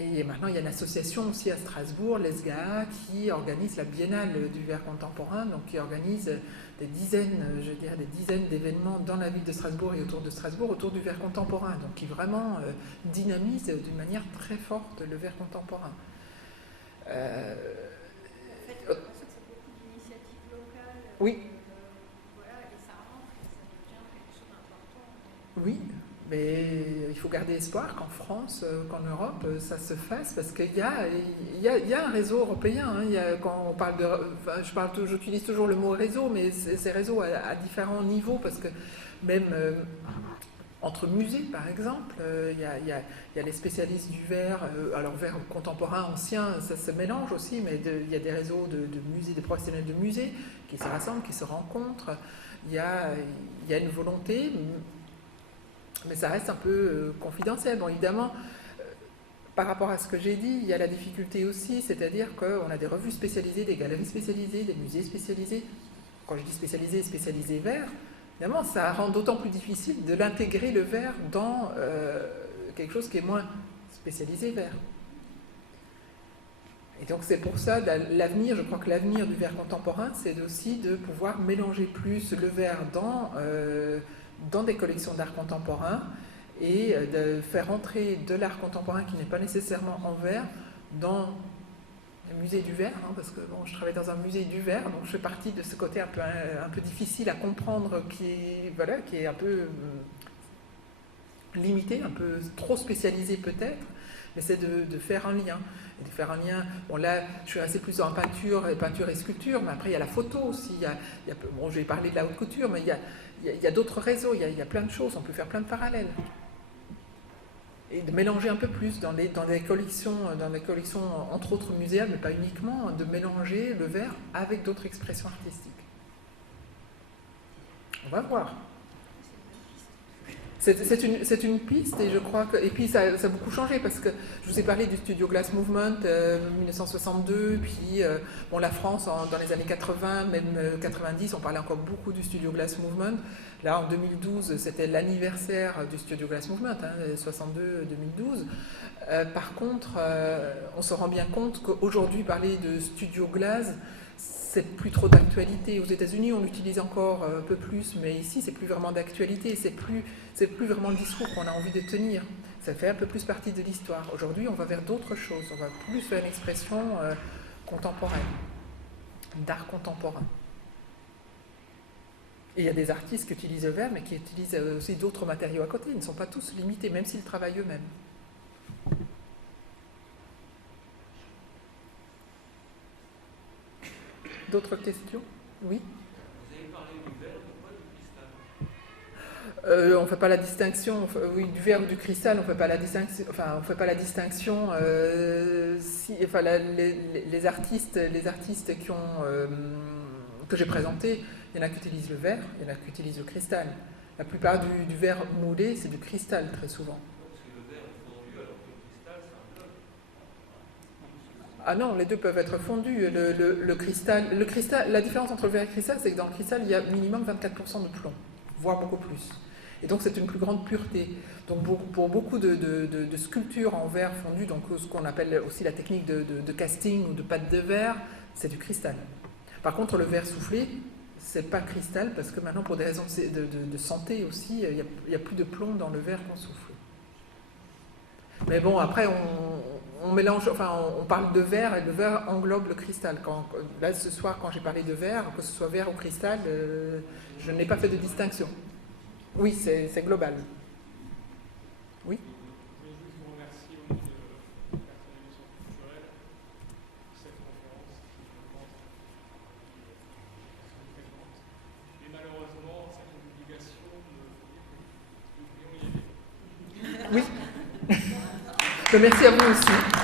Et maintenant, il y a une association aussi à Strasbourg, l'ESGA, qui organise la Biennale du verre contemporain, donc qui organise des dizaines d'événements dans la ville de Strasbourg et autour de Strasbourg, autour du verre contemporain, donc qui vraiment dynamise d'une manière très forte le verre contemporain. En fait, j'ai l'impression que c'est beaucoup d'initiatives locales. Oui. Voilà, et ça rentre et ça devient quelque chose d'important. Oui. Mais il faut garder espoir qu'en France, qu'en Europe, ça se fasse, parce qu'il y a un réseau européen. Hein, quand on parle j'utilise toujours le mot réseau, mais c'est réseau à différents niveaux, parce que même entre musées, par exemple, il y a les spécialistes du verre, alors verre contemporain, ancien, ça se mélange aussi, mais il y a des réseaux de musées, des professionnels de musées qui se rassemblent, qui se rencontrent. Il y a une volonté. Mais ça reste un peu confidentiel. Bon, évidemment, par rapport à ce que j'ai dit, il y a la difficulté aussi, c'est-à-dire qu'on a des revues spécialisées, des galeries spécialisées, des musées spécialisés. Quand je dis spécialisé verre, évidemment, ça rend d'autant plus difficile de l'intégrer, le verre, dans quelque chose qui est moins spécialisé verre. Et donc c'est pour ça, l'avenir, je crois que l'avenir du verre contemporain, c'est aussi de pouvoir mélanger plus le verre dans des collections d'art contemporain et de faire entrer de l'art contemporain qui n'est pas nécessairement en verre dans le musée du verre, hein, parce que bon, je travaille dans un musée du verre, donc je fais partie de ce côté un peu difficile à comprendre, qui est un peu limité, un peu trop spécialisé peut-être, mais c'est de faire un lien. Et de faire un lien. Bon, là, je suis assez plus en peinture et sculpture, mais après, il y a la photo aussi. Bon, je vais parler de la haute couture, mais il y a d'autres réseaux, il y a plein de choses, on peut faire plein de parallèles. Et de mélanger un peu plus dans les collections, entre autres muséales, mais pas uniquement, de mélanger le verre avec d'autres expressions artistiques. On va voir. C'est une piste, et je crois que. Et puis ça a beaucoup changé, parce que je vous ai parlé du Studio Glass Movement 1962, puis bon, la France dans les années 80, même 90, on parlait encore beaucoup du Studio Glass Movement. Là en 2012, c'était l'anniversaire du Studio Glass Movement, hein, 62-2012. Par contre, on se rend bien compte qu'aujourd'hui, parler de Studio Glass, c'est plus trop d'actualité. Aux États-Unis, on l'utilise encore un peu plus, mais ici, c'est plus vraiment d'actualité. C'est plus vraiment le discours qu'on a envie de tenir. Ça fait un peu plus partie de l'histoire. Aujourd'hui, on va vers d'autres choses. On va plus faire une expression contemporaine, d'art contemporain. Et il y a des artistes qui utilisent le verre, mais qui utilisent aussi d'autres matériaux à côté. Ils ne sont pas tous limités, même s'ils travaillent eux-mêmes. D'autres questions? Oui. Vous avez parlé du verre, pourquoi du cristal? On ne fait pas la distinction, oui, du verre ou du cristal, on ne fait pas la distinction. Enfin, on fait pas la distinction. Les artistes qui ont que j'ai présentés, il y en a qui utilisent le verre, il y en a qui utilisent le cristal. La plupart du verre moulé, c'est du cristal très souvent. Parce que le verre est fondu alors que le cristal, c'est un bloc. Ah non, les deux peuvent être fondus. Le cristal, la différence entre le verre et le cristal, c'est que dans le cristal, il y a minimum 24% de plomb, voire beaucoup plus. Et donc c'est une plus grande pureté. Donc pour beaucoup de sculptures en verre fondu, donc ce qu'on appelle aussi la technique de casting ou de pâte de verre, c'est du cristal. Par contre, le verre soufflé, c'est pas cristal parce que maintenant, pour des raisons de santé aussi, il n'y a plus de plomb dans le verre qu'on souffle. Mais bon, après, on mélange, enfin, on parle de verre et le verre englobe le cristal. Là, ce soir, quand j'ai parlé de verre, que ce soit verre ou cristal, je n'ai pas fait de distinction. Oui, c'est global. Oui. Je voulais juste vous remercier au nom de la personnalité culturelle pour cette conférence qui, je pense, est présente. Et malheureusement, certaines publications nous devrions y aller. Oui. Merci à vous aussi.